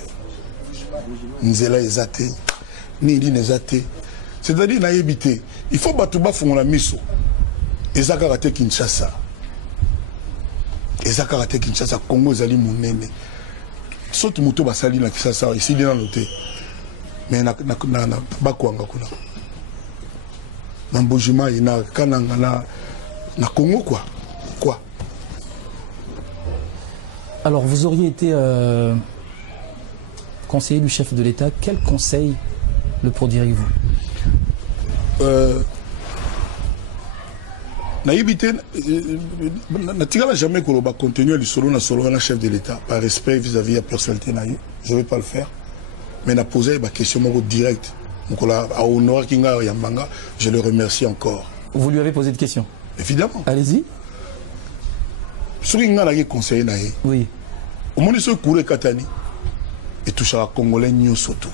nzela ezate ni nezate c'est-à-dire na yebité il faut batu ba fongola miso ezaka kate Kinshasa Congo ezali monene soki moto basali na Kinshasa ici dans l'hôtel mais na bakwanga kuna na mbojima ina kananga na Congo quoi. Alors vous auriez été conseiller du chef de l'État, quel conseil le produiriez-vous? Naïbité, n'a jamais continué le solo na chef de l'État par respect vis-à-vis de la personnalité naïe. Je ne vais pas le faire, mais n'a posé ma question directe. À Honor Kinga Yambanga, je le remercie encore. Vous lui avez posé des questions? Évidemment. Allez-y. Sur une a conseillé naïe. Oui. Au moment où ce couré Katani et touche à Congolais Nyo Soto.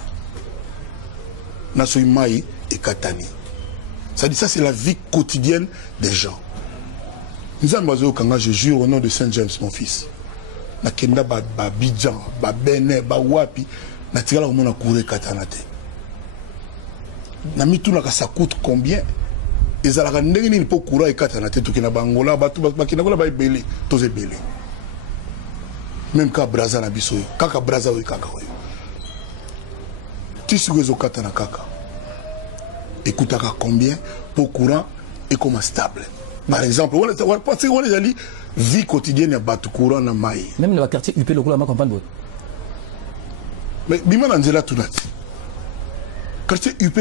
Nasoui Maï et Katani. Ça dit ça, c'est la vie quotidienne des gens. Nous avons je jure au nom de Saint James, mon fils. Na kenda ba Bidjan, ba Benin, ba Wapi, na tigala au monde courir katanate. Na mitu na ça coûte combien? Et ça la ndenge ni po courir katanate to kina bangola, ba tu ba kina gola ba belé, toze belé. Même ka braza na biso, kaka braza o kaka o. Tisu gozo katana kaka. Écoute combien pour courant et comme stable. Par exemple, on a dit vie quotidienne à battre courant dans maï. Même le quartier UP le ma campagne. Mais bima nanzela tout net. Quartier UP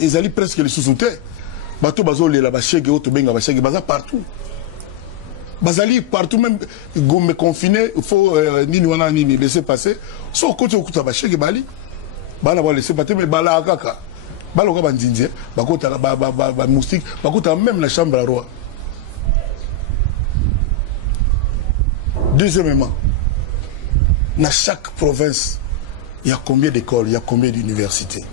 ils allaient presque les sous-soutés. Bateau bazo le la bachege auto benga bachege baza partout. Bazali partout même gomme confiné, il faut ni laisser passer. So côté au kuta bachege bali. Bana va laisser passer mais bala kaka. Baloka bandinje, bakota ba moustique, bakota même la chambre à roi. Deuxièmement, dans chaque province, il y a combien d'écoles, il y a combien d'universités?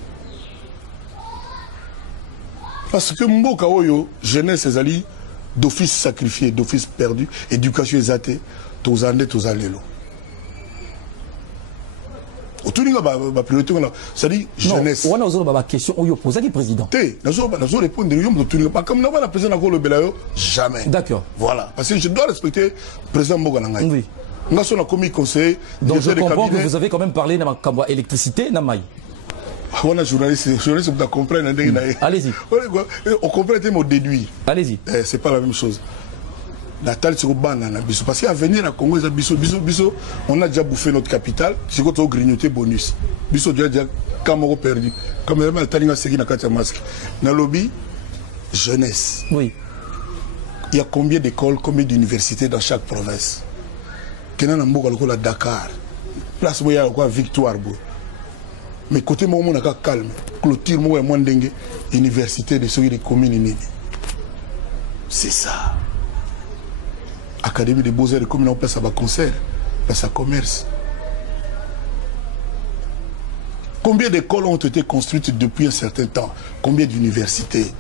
Parce que Mboka Oyo, jeunesse ezali d'office sacrifié, d'office perdu, éducation exatée, tous andé, tous allélo. C'est-à-dire jeunesse. On a une question, on y oppose à qui président? Jamais. D'accord. Voilà. Parce que je dois respecter le président Mbogana. Oui. Donc je comprends que vous avez quand même parlé de l'électricité, Namaï. On a journaliste pour comprendre. Allez-y. On comprend mon déduit. Allez-y. C'est pas la même chose. Natal sur parce qu'à venir à Congo, on a déjà bouffé notre capitale, c'est qu'on a grignoté bonus. Biso déjà Camaro perdu. Comme même Talinga Seki na Katia Masque. Dans le lobby, jeunesse. Oui. Il y a combien d'écoles, combien d'universités dans chaque province? Kenan Mboka la Dakar. Place où il y a quoi Victoire. Mais côté moi on a calme. Clôture moi moins dengue. Université de ceux des communes. C'est ça. Académie des beaux-arts, comme on place à concert, place à commerce. Combien d'écoles ont été construites depuis un certain temps? Combien d'universités?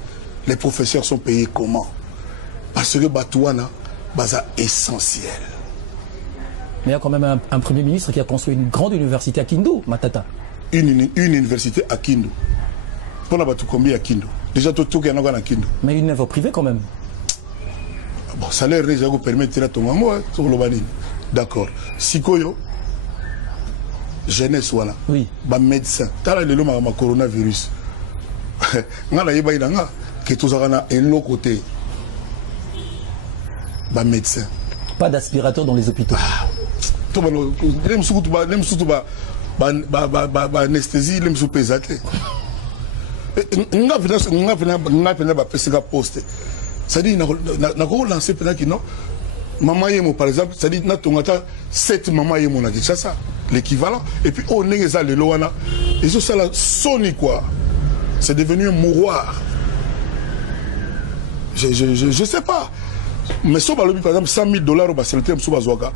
Les professeurs sont payés comment? Parce que Batouana, c'est essentiel. Mais il y a quand même un premier ministre qui a construit une grande université à Kindu, Matata. Une université à Kindu. Pour la Batou, combien à Kindu? Déjà, tout est à Kindu. Mais une œuvre privée quand même. Bon, salaire déjà vous permettre de ton maman sur le banine. D'accord. Sikoyo, jeunesse voilà. Oui. Ba médecin. Tala le loma ma coronavirus. Ngala yeba idanga que tous arana un l'autre côté. Ba médecin. Pas d'aspirateur dans les hôpitaux. Tout ba nem surtout ba anesthésie nem sous pesate. Nga pena ba pesika poste. C'est-à-dire, n'a pas lancé pendant que non. Maman Yemo, par exemple, c'est-à-dire, n'a pas 7 maman Yemo, c'est ça, l'équivalent. Et puis, on est les loana. Et ça, la sonne quoi. C'est devenu un mouroir. Je sais pas. Mais si on va par exemple, $100,000 au Basselte, on va zoaga.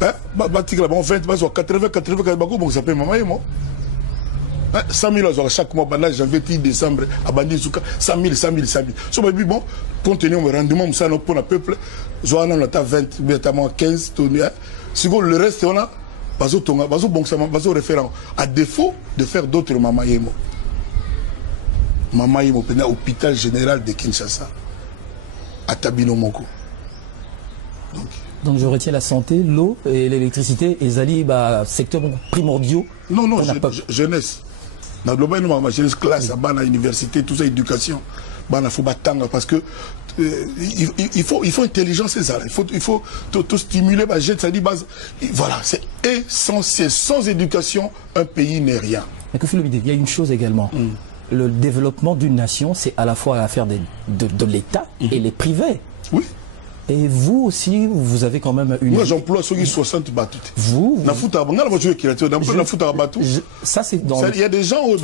Hein? Batik là-bas, 20, 80, ça s'appelle maman Yemo. 100 000 euros chaque mois, pendant janvier, décembre, à Bandi Souka, 100 000, 100 000, 100 000. So, bon, compte tenu du rendement, ça, pour le peuple, on a 20, notamment 15 tonnes. Si le reste, on a, bazo référent. À défaut de faire d'autres Mama Yemo. Mama Yemo, hôpital général de Kinshasa, à Tabino Moko. Donc je retiens la santé, l'eau et l'électricité, et Zali, secteur primordiaux. Non, jeunesse. Dans le global, ma jeunesse, classe, à l'université, tout ça, éducation. Parce que il faut intelligence, c'est ça. Il faut tout stimuler, voilà, c'est essentiel. Sans éducation, un pays n'est rien. Mais il y a une chose également. Le développement d'une nation, c'est à la fois l'affaire de l'État et les privés. Oui. Et vous aussi, vous avez quand même une... Moi, j'emploie ceux qui 60 battus. Vous ça, c'est dans... Il y a des gens où ils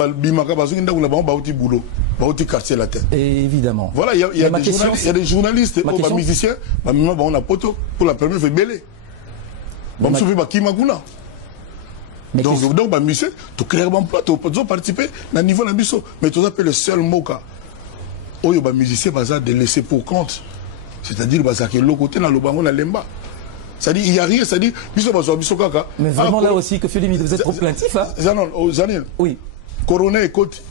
casser la tête. Évidemment. Voilà, il y a des journalistes, des musiciens, on a poteau pour la première fois belé. Donc, musicien, tu crées un emploi, tu peux participer à niveau de la mission. Mais tu as le seul mot où les musiciens de laisser pour compte. C'est-à-dire que l'autre côté, dans le banc, on a l'emba. C'est-à-dire, il n'y a rien, c'est-à-dire, mais vraiment là aussi, que Philippe, vous êtes trop plaintif, hein? Oui. Corona et côté.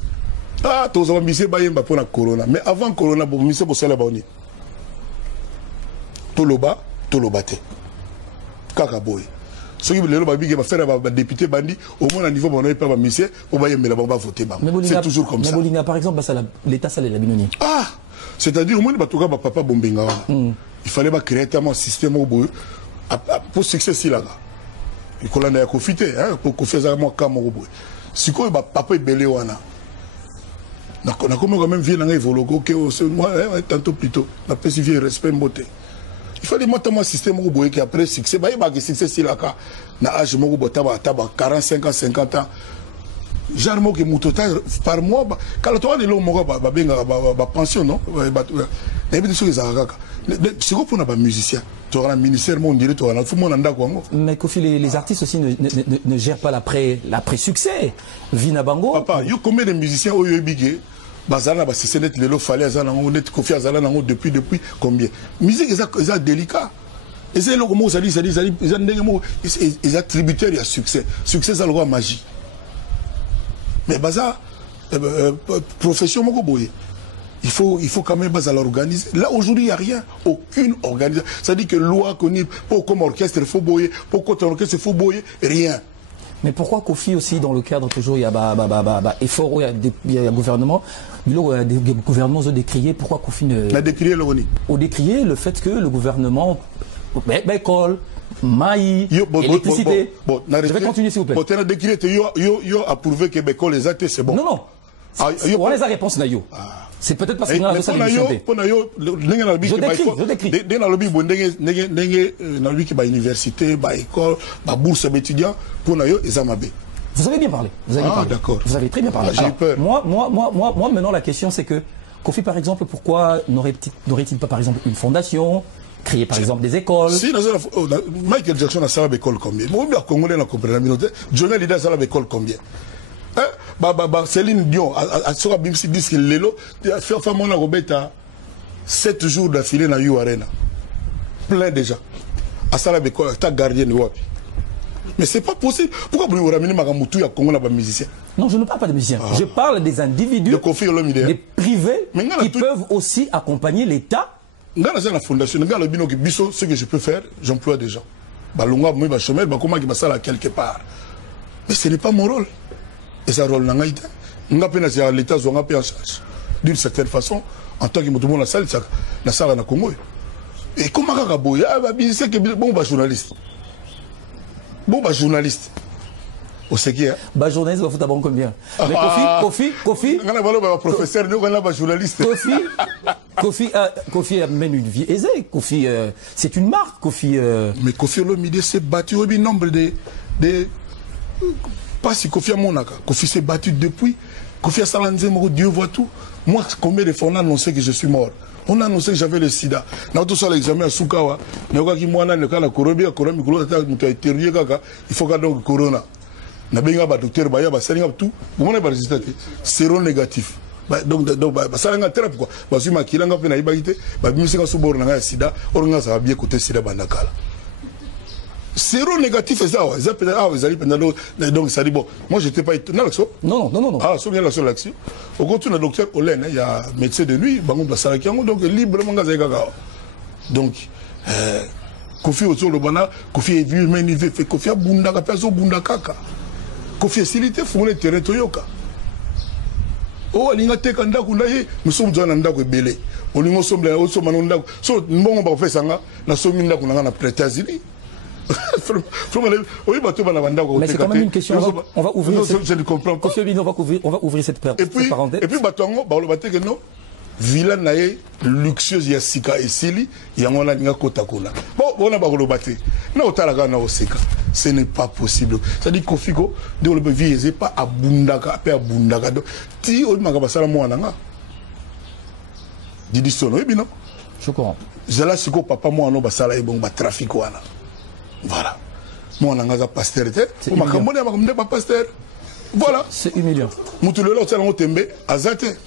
Ah, tu as mis pour la Corona. Mais avant Corona, vous avez mis pour cela. Toloba, Tolobate. Kakaboy. Ceux qui veulent faire des députés bandits, au moins à niveau de mon pas misé, on va voter. C'est toujours comme ça. Mais par exemple, l'État, ça la binoni. Ah! C'est-à-dire, au moins, papa Bombenga. Il fallait créer un système pour succès si là. Il faut a profité, pour faire moi comme au bout. Si quoi, papa est belé wana. On a quand même vu dans vologo que moi, tantôt plutôt, la pacifier respect beauté. Il fallait monter un système au bout qui après succès, il y a succès si là, na âge mo bo taba 45 ans, 50 ans. Jarmo que mon total par mois quand tu as des longs pension non c'est quoi pour un musicien tu auras un ministère mon direct tu auras mais Kofi les artistes aussi ne gèrent pas l'après-succès Vina Bango papa yo combien de musiciens au bigé bazana ba c'est net lelo fallait azana net Kofi azala nango depuis combien musique est délicat et c'est le mot ça dit ils ont tributaire à succès ça le magie. Mais baza profession il faut quand même l'organiser. Là aujourd'hui il n'y a rien, aucune organisation. Ça dit que loi connue pour comme orchestre il faut boyer, pour côté orchestre il faut boyer, rien. Mais pourquoi Kofi aussi dans le cadre toujours il y a effort il y a gouvernement, des gouvernements ont décrié pourquoi Kofi ne a décrié le décrié le fait que le gouvernement école maïs, électricité. Je vais continuer s'il vous plaît. Tu as décrit que yo approuvé que les actes c'est bon. Non. On les a réponse na yo. C'est peut-être parce qu'on a ça je décris. Dans le lobby dans le université, école, bourse étudiant pour na yo ezamabe. Vous avez bien parlé. D'accord. Vous avez très bien parlé. J'ai peur. Moi maintenant la question c'est que Kofi par exemple pourquoi n'aurait-il pas par exemple une fondation créer par exemple des écoles. Si Michael Jackson a ça l'école combien? Moi bien congolais n'a compris la minorité. Johnny Hallyday a ça l'école combien? Céline Dion a sur BBC dit que lelo fait femme na Roberta 7 jours d'affilée dans U Arena. Plein déjà. À ça l'école ta gardienne wapi. Mais c'est pas possible. Pourquoi vous ramenez Magamutu à Congo là-bas musicien? Non, je ne parle pas de musiciens. Je parle des individus, des privés qui peuvent aussi accompagner l'État. Dans la fondation, ce que je peux faire, j'emploie des gens. Quelque part. Mais ce n'est pas mon rôle. Et ça rôle dans l'État. L'État en charge. D'une certaine façon, en tant que monde la salle, la salle na Congo. Et comment c'est que bon journaliste. Bon journaliste. Au séquia. Journaliste va foutre bon combien? Mais Kofi. Professeur, journaliste. Kofi mène une vie aisée. Kofi, c'est une marque. Kofi. Mais Kofi Olomide s'est battu au nombre de pas si Kofi a Monaka. Kofi s'est battu depuis. Kofi a Salanze, Dieu voit tout. Moi, combien de fois on a annoncé que je suis mort? On a annoncé que j'avais le sida. Dans tout ça, l'examen à Soukawa, il faut que donc corona. na benga ba docteur ba ya ba salinga tout vous monez ba résultat séro négatif donc ba salinga thérapie quoi ba su makilanga pe na ibagité ba bimisika subor na sida oronga ça va bien côté sida bandakala séro négatif et ça peut donc ça dit bon moi j'étais pas étonné non ah c'est bien la seule action au continue le docteur Olen il y a médecin de lui bango la sala kiango donc librement gaza donc Kofi autour le bana Kofi est vu mais il fait Kofi a bunda ka peso bunda kaka Kofi silité fumone terrain toyoka oh alinga teka ndako ndaye nous sommes dans ndako ebele olingo somble o so manon ndako so mbongo ba fesa nga na so mi ndako na États-Unis. Mais c'est quand même une question. On va ouvrir. Je ne comprends pas. On va ouvrir cette parenthèse. Et puis, non. Villa nae luxueuse ya sika esili yango na ninga kotakuna. Bon, on a pas le battre. Non, talaga na oseka. Ce n'est pas possible. Ça dit Kofiko de le viser pas à bundaka, pas à bundaka. Ti o maka basala mo nanga. Didi sono e bino. Je comprends. Zala siko papa mo no basala e bon ba trafic wana. Voilà. Moi, on a pasteur. Voilà. C'est humiliant. Moutoulela, on a tembe, azate.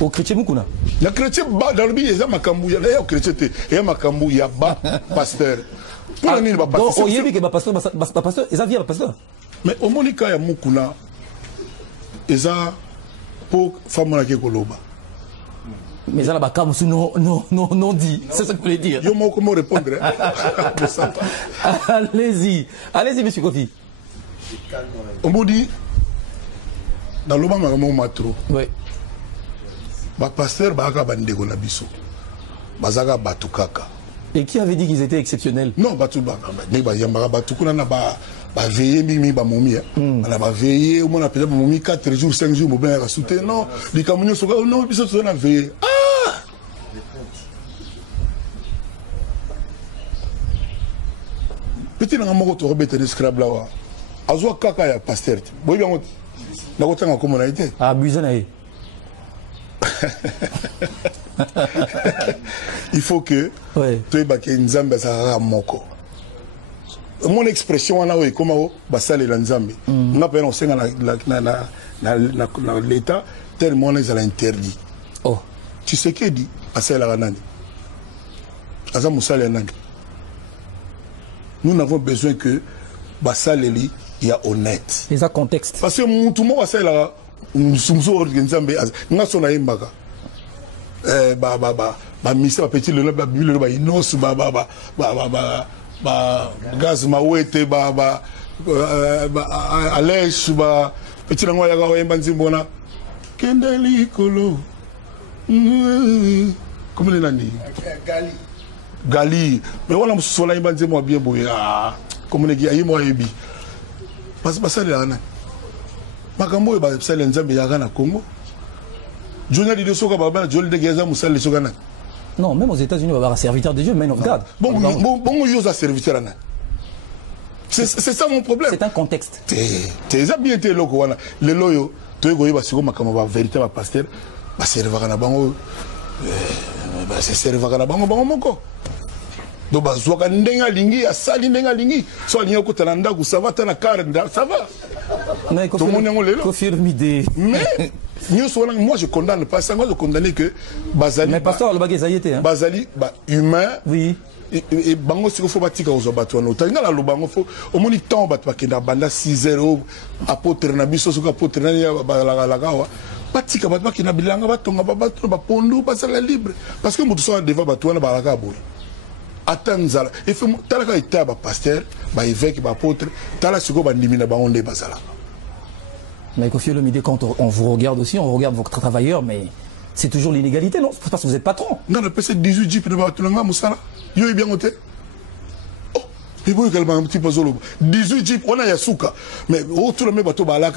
Au chrétien Moukouna. Le chrétien, dans le billet, il y a Makambu, il y a chrétien, il y a Makambu, il y a bas pasteur. Pour la nuit, il va passer. Oh, il y a un pasteur, il y a un pasteur. Mais au Monika, il y a Moukouna, il y a pour Famona Kekoloba. Mais ça là-bas, non dit. C'est ça que vous voulez dire. Yo, moi, comment répondre? Allez-y, monsieur Kofi. On me dit, dans le moment où matro, oui. Ba pasteur, baka bandeko na biso, bazaka batukaka. Et qui avait dit qu'ils étaient exceptionnels? Non, batubaka. Mais ba yambaka batukuna na ba veiller mimi ba momi. Na ba veiller, au moins on appelle ba momi 4 jours, 5 jours, mo ben rasouté. Non, les kamunyo soka, non, biso na veiller. Petit na moko to rebete de scrab là wa. Azwa kaka ya pasteur. Boy bien na kotanga comme on a été. Abusé na ye. Il faut que tu bake nzambe sa moko. Mon expression na we comment basale la nzambe. Na pe on senga na l'état tellement ils ont interdit. Oh, tu sais que dit basale la nani. Aza musale nani. Nous n'avons besoin que Basaleli y a honnête. Et ça contexte. Parce que tout le monde a ça là, nous sommes organisés, nous sommes là imbaga. Misa petit le Bible ba inos gaz mawete alèche petit nango ya ga yemba nzimbona kendeli kolo. Comment les nani? Gali, mais voilà, je suis là, je suis bien boy. Comme les gars, je suis parce que ça, c'est là. Makambo, c'est là, c'est là, na Congo. Journal de Soka, Journal de Gaza, Moussa, les Sogana. Non, même aux États-Unis, on va avoir un serviteur de Dieu, mais non, regarde. Bon, il y a un serviteur. C'est ça mon problème. C'est un contexte. Tu as bien été loco. Les loyaux, tu es goyé, parce que ma véritable pasteur, c'est le Vaganabang. C'est servaka na bango moko. Donc bazwaka ndenga lingi asali ndenga lingi so alinga kotana ndaku ça va tana karenda ça va. Mais confirmé. Mais moi je condamne pas ça, moi je condamne que Bazali. Mais pasteur le bagage ça y était hein. Bazali humain. Oui. Et bango siko faut batika ozo batwa no. Tanga la lobango faut au moni temps batwa kenda banda 6h apôtre na biso soka apôtre na ya la gawa. Batika batwa kina bilanga batonga babato bapondo basala libre parce que mutu so devant batwa na balaka boy. Atanzala et fait talaka eta ba pasteur ba évêque ba apôtre tala siko bandimi na bango nde basala. Mais Kofi Olomide, quand on vous regarde aussi, on regarde vos travailleurs, mais c'est toujours l'inégalité, non? Parce que vous êtes patron. Non, on a passé 18 jeeps de Batulanga, Moussala. Yo est bien noté. Oh, il faut que un petit peu solo. 18 jeeps, on a Yasuka. Mais tout le monde va à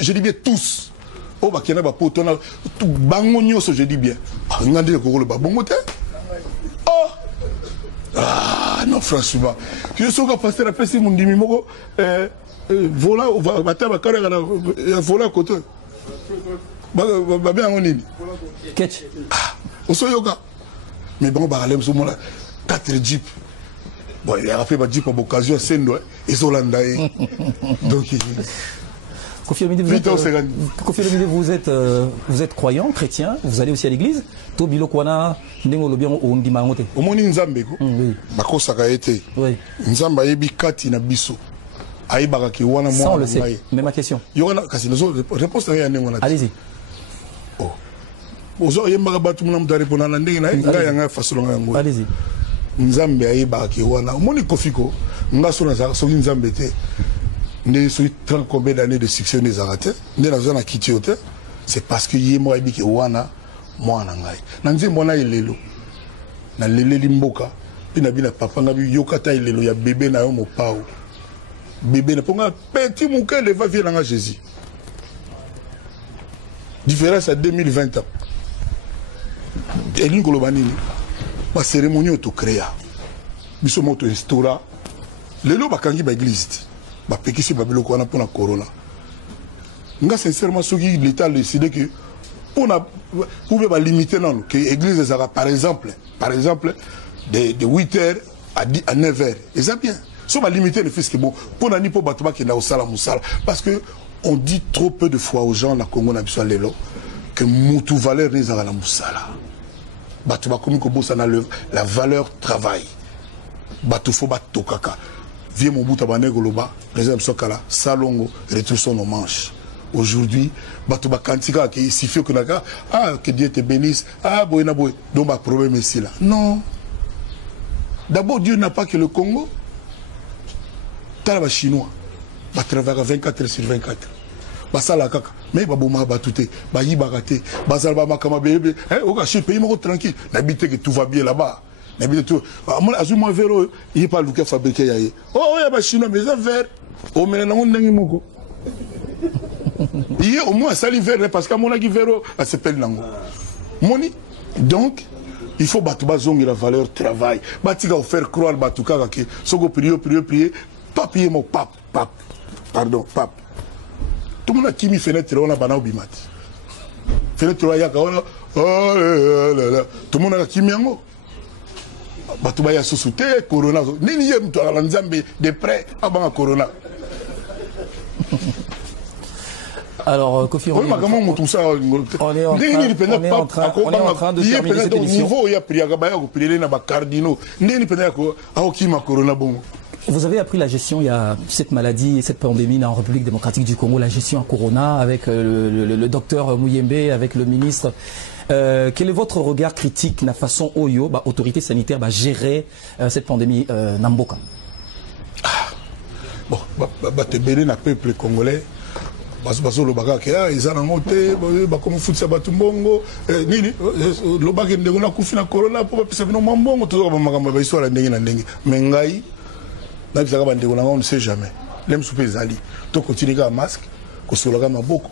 je dis bien tous. Oh, bah, qu'il y a pas pour ton bangonio, je dis bien. On a dit que le bon moté. Oh! Ah, non, franchement. Je suis qu'à passer la personne, mon dimi-mogo. Voilà, on va battre ma carrière voilà à côté. Bien on est. Ketch. On se yoga. Mais bon, bah, allez, 4 jeeps. bon, il a fait par occasion, c'est nous, et Zolanda. Donc, Kofi Olomide, vous êtes croyant, chrétien, vous allez aussi à l'église. Tobilo Kwana, Nengo Lobian ou Ndimangote. Au moins, Nzambe, Bako Sakaete. Oui. Nzamba Ebi Kati na Biso. Aïbara qui wana moi. Ça, on le sait. Mais ma question. Yorana, kasi nous réponse rien à allez-y. Oh. Ozo yemba batu muna mutare pona na ndenge na ngaya nga fasolo nga ngo. Allez-y. Nzambe aïbara qui wana. Moni kofiko. Nga sona za soki Nzambe te. Ne suis 30 combien d'années de succès les arrêtés. Ne la zone a quitté hôtel. C'est parce que yemo aïbi qui wana moi na ngai. Na nzi mona ilelo. Na lele limboka. Pina bina papa ngabi yokata ilelo ya bébé na yo mo pao. Bébé na ponga petit mon cœur va venir à Jésus. Différence à 2020 ans. Et l'ingolo banini. Ma cérémonie auto créa. Biso moto instaura. Lelo bakangi ba église. Ba pekisi babilo ko na pona corona. Nga sincèrement soki l'état a décidé que pour limiter non que l'église sera par exemple de 8h à 9h. Et ça bien. Si on va limiter le fisc, bon, pour n'ani pas battre qui n'a au sala moussala, parce que on dit trop peu de fois aux gens, la Congo n'a besoin de que moutou valeur n'est à la moussala. Battu ba comme que bossa na la valeur travail. Battu faut battu kaka. Viens mon bout à bané goloba, président Sokala, salongo, retroussons nos manches. Aujourd'hui, battu ba kantika qui suffit que naka, ah que Dieu te bénisse, ah boy na boy, donc ma problème ici là. Non. D'abord Dieu n'a pas que le Congo. Les Chinois, ils travaillent 24 heures sur 24. Ils sont kaka. Mais ils sont battus. Ils sont battus. Ils sont battus. Ils sont pays tranquille. N'habitez que tout va bien là-bas. N'habitez tout. Moi, vélo, il n'y a pas le cas fabriqué. Oh, il y a des Chinois, mais ils sont verts. Oh, mais ils sont verts. Il y a au moins ça l'hiver parce qu'à mon avis, vélo, ça s'appelle Nango. Moni. Donc, il faut battre la valeur travail. Battre faire croire battre que ce que prier. Papier mon pape. Tout le monde a qui mis fenêtre on a banana bimat. Fenêtre là on a tout le monde a qui mis en haut. Batuba ya sous-souté corona. Ni yem to la Nzambe de près avant corona. Alors, Kofi, on est en train de terminer cette émission. Vous avez appris la gestion, il y a cette maladie, cette pandémie en République démocratique du Congo, la gestion à Corona avec le docteur Mouyembe, avec le ministre. Quel est votre regard critique, la façon Oyo, autorité sanitaire, gérer cette pandémie Namboka? Bon, te béné na peuple congolais. Baso le bagage ils ont monté comme foot ça batumbongo nini le bagage ndeko na kufi na corona pour pesa bino mambongo to ba magamba ba histoire ndenge na ndenge mais ngai na bisaka ba ndeko na on ne sait jamais lem soupe zali to continuer à masque ko sologa maboko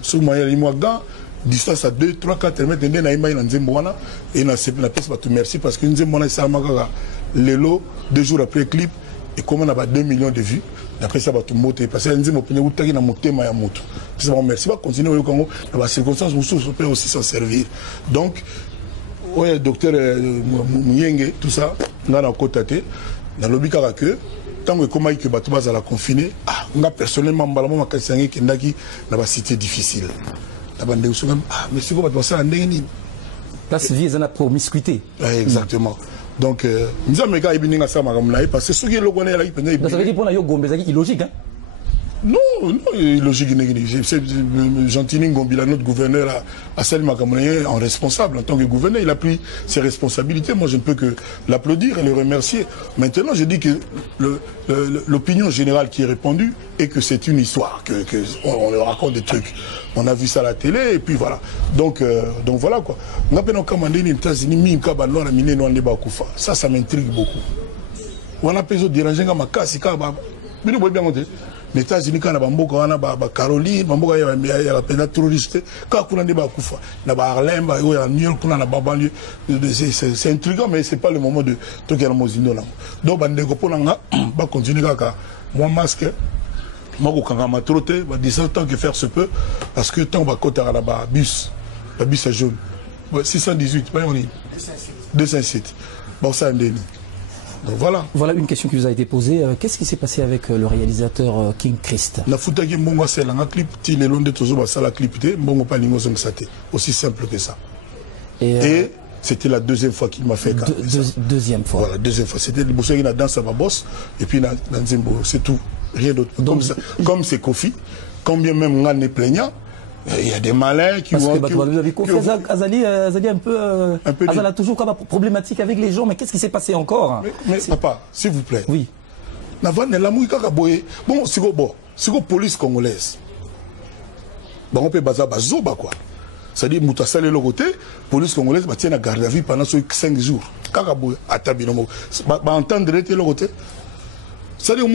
sur moyen li gant distance à 2 3 4 mètres ndena imai na nzembo wana et na pesa ba tout merci parce que nzembo na ça makaka lelo 2 jours après clip et comment on a 2 millions de vues. D'après ça, tout le monde parce que nous avons un thème à moto. Merci, va continuer au Congo. Dans les circonstances, on peut aussi s'en servir. Donc, le docteur Mouyenge, tout ça, on a contaté. Dans le but que, tant que comment il va la confiner, personnellement, je suis dans une cité difficile. Mais c'est quoi, ça place vie, c'est la promiscuité. Exactement. Donc, nous avons parce que ceux qui l'ont là, ça veut dire pour nous, illogique, hein? Non, illogique. C'est Gentini Ngombi, notre gouverneur, a salué en responsable en tant que gouverneur. Il a pris ses responsabilités. Moi, je ne peux que l'applaudir et le remercier. Maintenant, je dis que l'opinion générale qui est répandue est que c'est une histoire, on leur raconte des trucs. On a vu ça à la télé et puis voilà. Donc voilà quoi. Ça m'intrigue beaucoup. On a besoin de déranger ma casse. Les États-Unis, quand on a Caroline, on a des terroristes, quand on a des Bakoufa, on a Harlem, on a New York, on a banlieue. C'est intriguant, mais ce n'est pas le moment de tout ce qu'il y a. Donc, on va continuer à moi masque. Moi, je vais trotter, tant que faire se peut, parce que tant qu'on va là-bas, bus est jaune. 618, 207. Bon, ça, Donc voilà. Voilà une question qui vous a été posée. Qu'est-ce qui s'est passé avec le réalisateur King Christ? Na futaki mbongo c'est la clip ti le londe tozo ba sala clip té mbongo pa lingo zong saté. Aussi simple que ça. Et c'était la deuxième fois qu'il m'a fait deuxième fois. Voilà, deuxième fois. C'était le bosseur qui a dansé à ma bosse et puis dans Nzembo, c'est tout. Rien d'autre. Comme c'est Kofi, combien même on est plaignant, il y a des malins qui vont... Parce que vous avez Kofi Azali un peu... Azali a toujours comme problématique avec les gens, mais qu'est-ce qui s'est passé encore? Mais papa, s'il vous plaît. Oui. Bon, c'est la police congolaise. Bon, on peut baser bazoba quoi. C'est-à-dire que Moutassa le côté, police congolaise tient la garde à vue pendant 5 jours. Kakaboy, Atabinomo, entendre le côté. C'est-à-dire que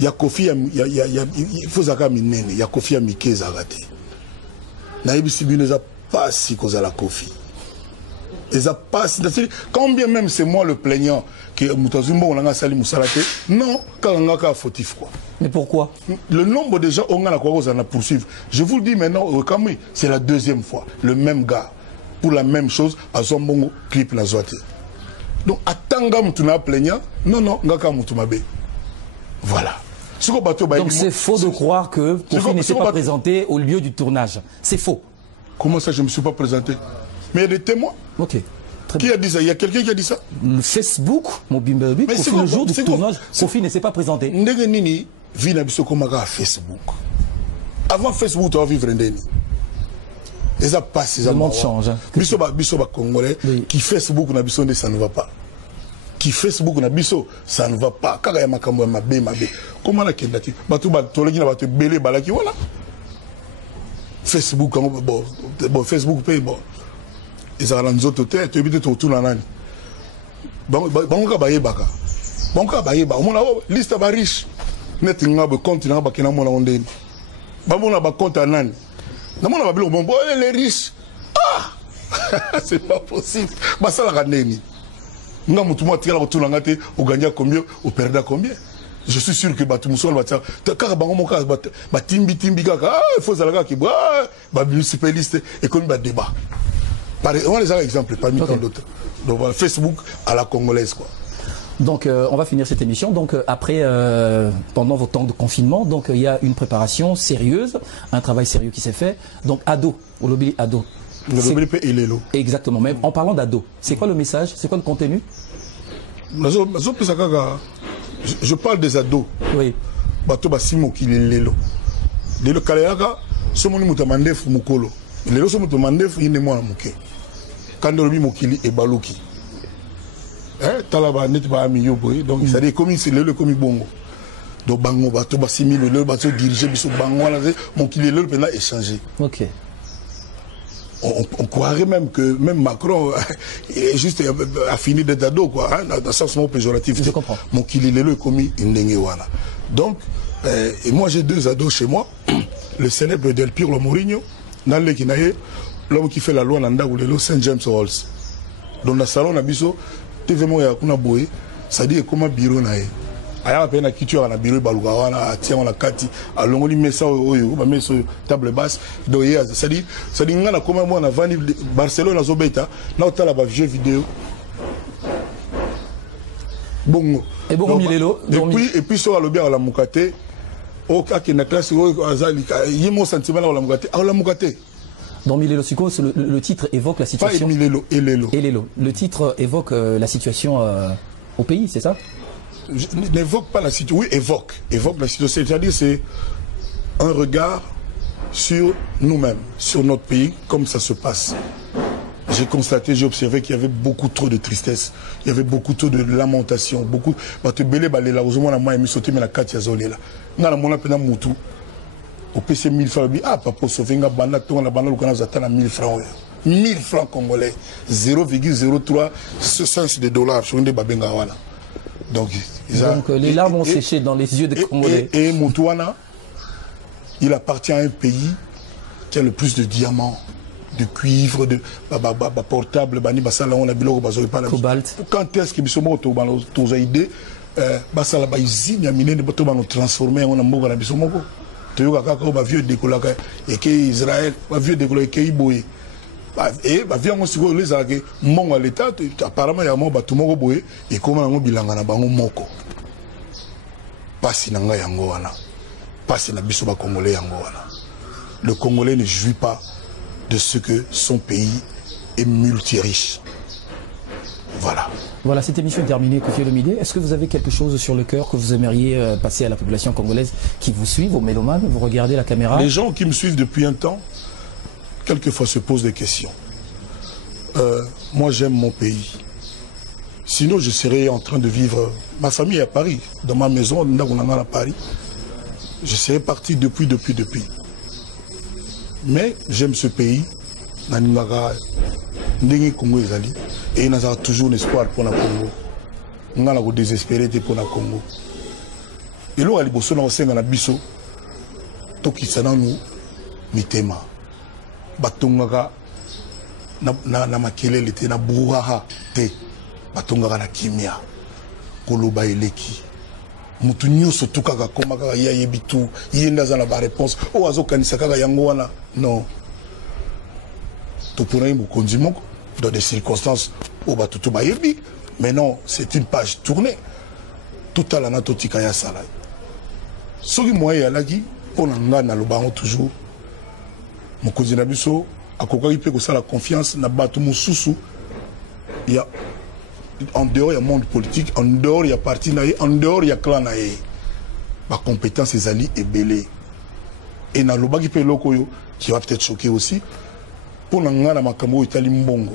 il y a Kofi, il faut que il y a Kofi à Mickey Zagate. Naïbi Sibi ne a pas si cause à la Kofi. Ils a pas si. Combien même c'est moi le plaignant que Moutazumbo on a sali Moussalate. Non, quand on a fautif quoi. Mais pourquoi? Le nombre de gens on a poursuivre. Je vous le dis maintenant, c'est la deuxième fois. Le même gars, pour la même chose, à Zombongo, clip la Zoate. Donc, attends, tu n'as plaignant. Non, Ngaka Moutumabe. Voilà. Donc, c'est faux de croire que Kofi ne s'est pas présenté au lieu du tournage. C'est faux. Comment ça, je ne me suis pas présenté? Mais il y a des témoins. Ok. Qui a dit ça? Il y a quelqu'un qui a dit ça? Le Facebook, Mobimbebi, Kofi, le jour du tournage, Kofi ne s'est pas présenté. Ndegenini, vit na biso comme à Facebook. Avant Facebook, tu as vivre Ndeni. Et ça passe, le monde change. Biso ba Congolais, qui Facebook na biso ça ne va pas. Qui Facebook na biso, ça ne va pas. Kaka ya makambo mabe. Comment la kendati? Batu ba toleki na batu belé balaki voilà. Facebook bon Facebook paye bon. Ils ont nzoto te tu habite tout na nani. Bango ba yebaka. Bango ba yeba. On a liste ba riche. Net nga ba compte na ba kina mona ondeni. Ba mona ba compte nani. Na mona ba bilo bon les riches. Ah! C'est pas possible. Ba ça la neni. Nga mutu mo tika la tout na ngate o gagner combien, o perdre combien. Je suis sûr que batu musolo ba kaka bango mo kaka ba timbi kaka il faut zalaka ki ba municipaliste et comme ba débat. On a des exemples parmi tant d'autres. Donc voilà, Facebook à la congolaise quoi. Donc on va finir cette émission. Donc après, pendant vos temps de confinement, donc il y a une préparation sérieuse, un travail sérieux qui s'est fait. Donc ado, au lobby ado. Le lobby et l'élo. Exactement. Mais en parlant d'ado, c'est quoi le message? C'est quoi le contenu? Je parle des ados. Oui. Bato basimo qui l'élo. L'élo kaléaka, ce moni mutamande fu mukolo. L'élo ce mutamande fu ine mwana muke. Kandolobi mokili et baluki. Talaba net ba ami yoboy donc ça dit comme c'est le comme bongo donc bango bato ba 6000 le bato diriger biso bango là mon qu'il le maintenant échanger. OK. On croirait même que même Macron est juste a fini d'être ado quoi hein, dans sens mot péjoratif. Je comprends. Mon qu'il le commis ndenge wana. Donc et moi j'ai 2 ados chez moi, le célèbre Del Pirlo Mourinho dans le kinaye l'homme qui fait la loi nanda ou le Saint James Halls. Dans le salon na biso TV ya kuna boye ça dit comment bureau na ye aya pe na kitu na bureau baluka wana atia na kati alongoli mesa oyo ba mesa table basse do ye ça dit ngana comment moi na vani Barcelone na zobeta na otala ba jeu vidéo bongo et bon milelo et puis sur alobi ala mukate o ka na classe o azali yimo sentiment la mukate ala mukate. Dans Milelo Siko, le titre évoque la situation. Pas Milelo, Elelo. Elelo. Le titre évoque la situation au pays, c'est ça? Je n'évoque pas la situation. Oui, évoque la situation. C'est-à-dire c'est un regard sur nous-mêmes, sur notre pays, comme ça se passe. J'ai constaté, j'ai observé qu'il y avait beaucoup trop de tristesse, il y avait beaucoup trop de lamentation, beaucoup. Au PC 1000 francs, ah papa, sauver un banda, on a banda, on a 1000 francs. 1000 francs congolais, 0,03 cents de dollars sur une des babengawana. Donc les larmes ont séché dans les yeux des Congolais. Et Moutouana, il appartient à un pays qui a le plus de diamants, de cuivre, de portable, bani basala on a biloko bazoy pas la cobalt. Quand est-ce que bisomo to bano to zaide basala ba usine ya minene bato bano transformer on a mboka na bisomoko. Tu vois, quand on va vieux décoller et que Israël va vieux décoller et que Iboé, Et vient on se les a mon à l'état apparemment il y a mon batumoko boye et comment on bilanga na bango moko pasi nanga yango wana pasi na biso ba congolais yango wana. Le Congolais ne jouit pas de ce que son pays est multiriche. Voilà. Voilà, cette émission est terminée, Kofi Olomide. Est-ce que vous avez quelque chose sur le cœur que vous aimeriez passer à la population congolaise qui vous suit, vos mélomanes, vous regardez la caméra? Les gens qui me suivent depuis un temps, quelquefois se posent des questions. Moi, j'aime mon pays. Sinon, je serais en train de vivre... Ma famille est à Paris, dans ma maison, à Paris. Je serais parti depuis. Mais j'aime ce pays. Et il y a toujours un espoir pour le Congo. On a désespéré pour le Congo. Et là, il y a des choses qui sont qui sont mitema. Batongaka na makelele te na brouhaha te. Batongaka na kimia. Koloba eleki. Mutu nyonso tukaka koma kaka ya yebitu yenda za na ba réponse o azokanisa kaka yango wana non. To pour un mokonzi moko dans des circonstances où batutu ba yebi mais non, c'est une page tournée. Tout à la natotika ya sala. Soki moye alaki pona ngana lobango toujours. Mokonzi na biso akokaki pe ko sala confiance na batu mususu. Il y a en dehors il y a monde politique, en dehors il y a parti naïe, en dehors il y a clan naïe. Ma compétence est ali et belé. Et na lobaki pe lokoyo qui va peut-être choquer aussi. Pour l'angana makambo itali mbongo.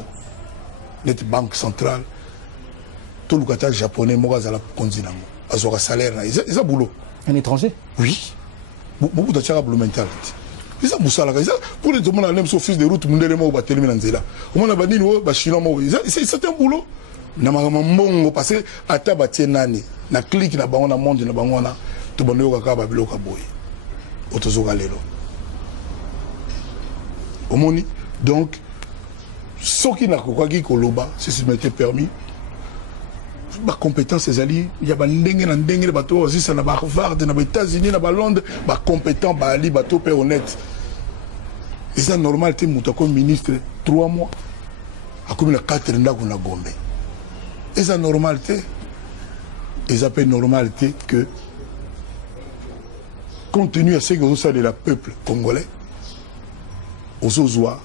Net banque centrale. Tout le kata japonais moga la konzinango. Azora salaire na isa boulot. Un étranger? Oui. Beaucoup de tchara boulot mental. Ils ont boussala. Pour les gens qui ont fils de route, ils ont été terminés. On a dit que c'est un boulot. Namango parce que ata batie nani na clique na bango na monde na bango na to bando ka ba biloka boy otozoka lelo omoni donc soki na kokaki koloba si ça m'était permis ma compétence ezali ya ba ndenge na ndenge bato aussi na ba Harvard na ba États-Unis na ba Londres ba compétent ba ali bato pe honnête et ça normal te muta comme ministre 3 mois a comme la 4 ndako na Gombe. Et sa normalité, ils appellent normalité que, compte tenu à ce que vous savez de la peuple congolais, aux Ozois,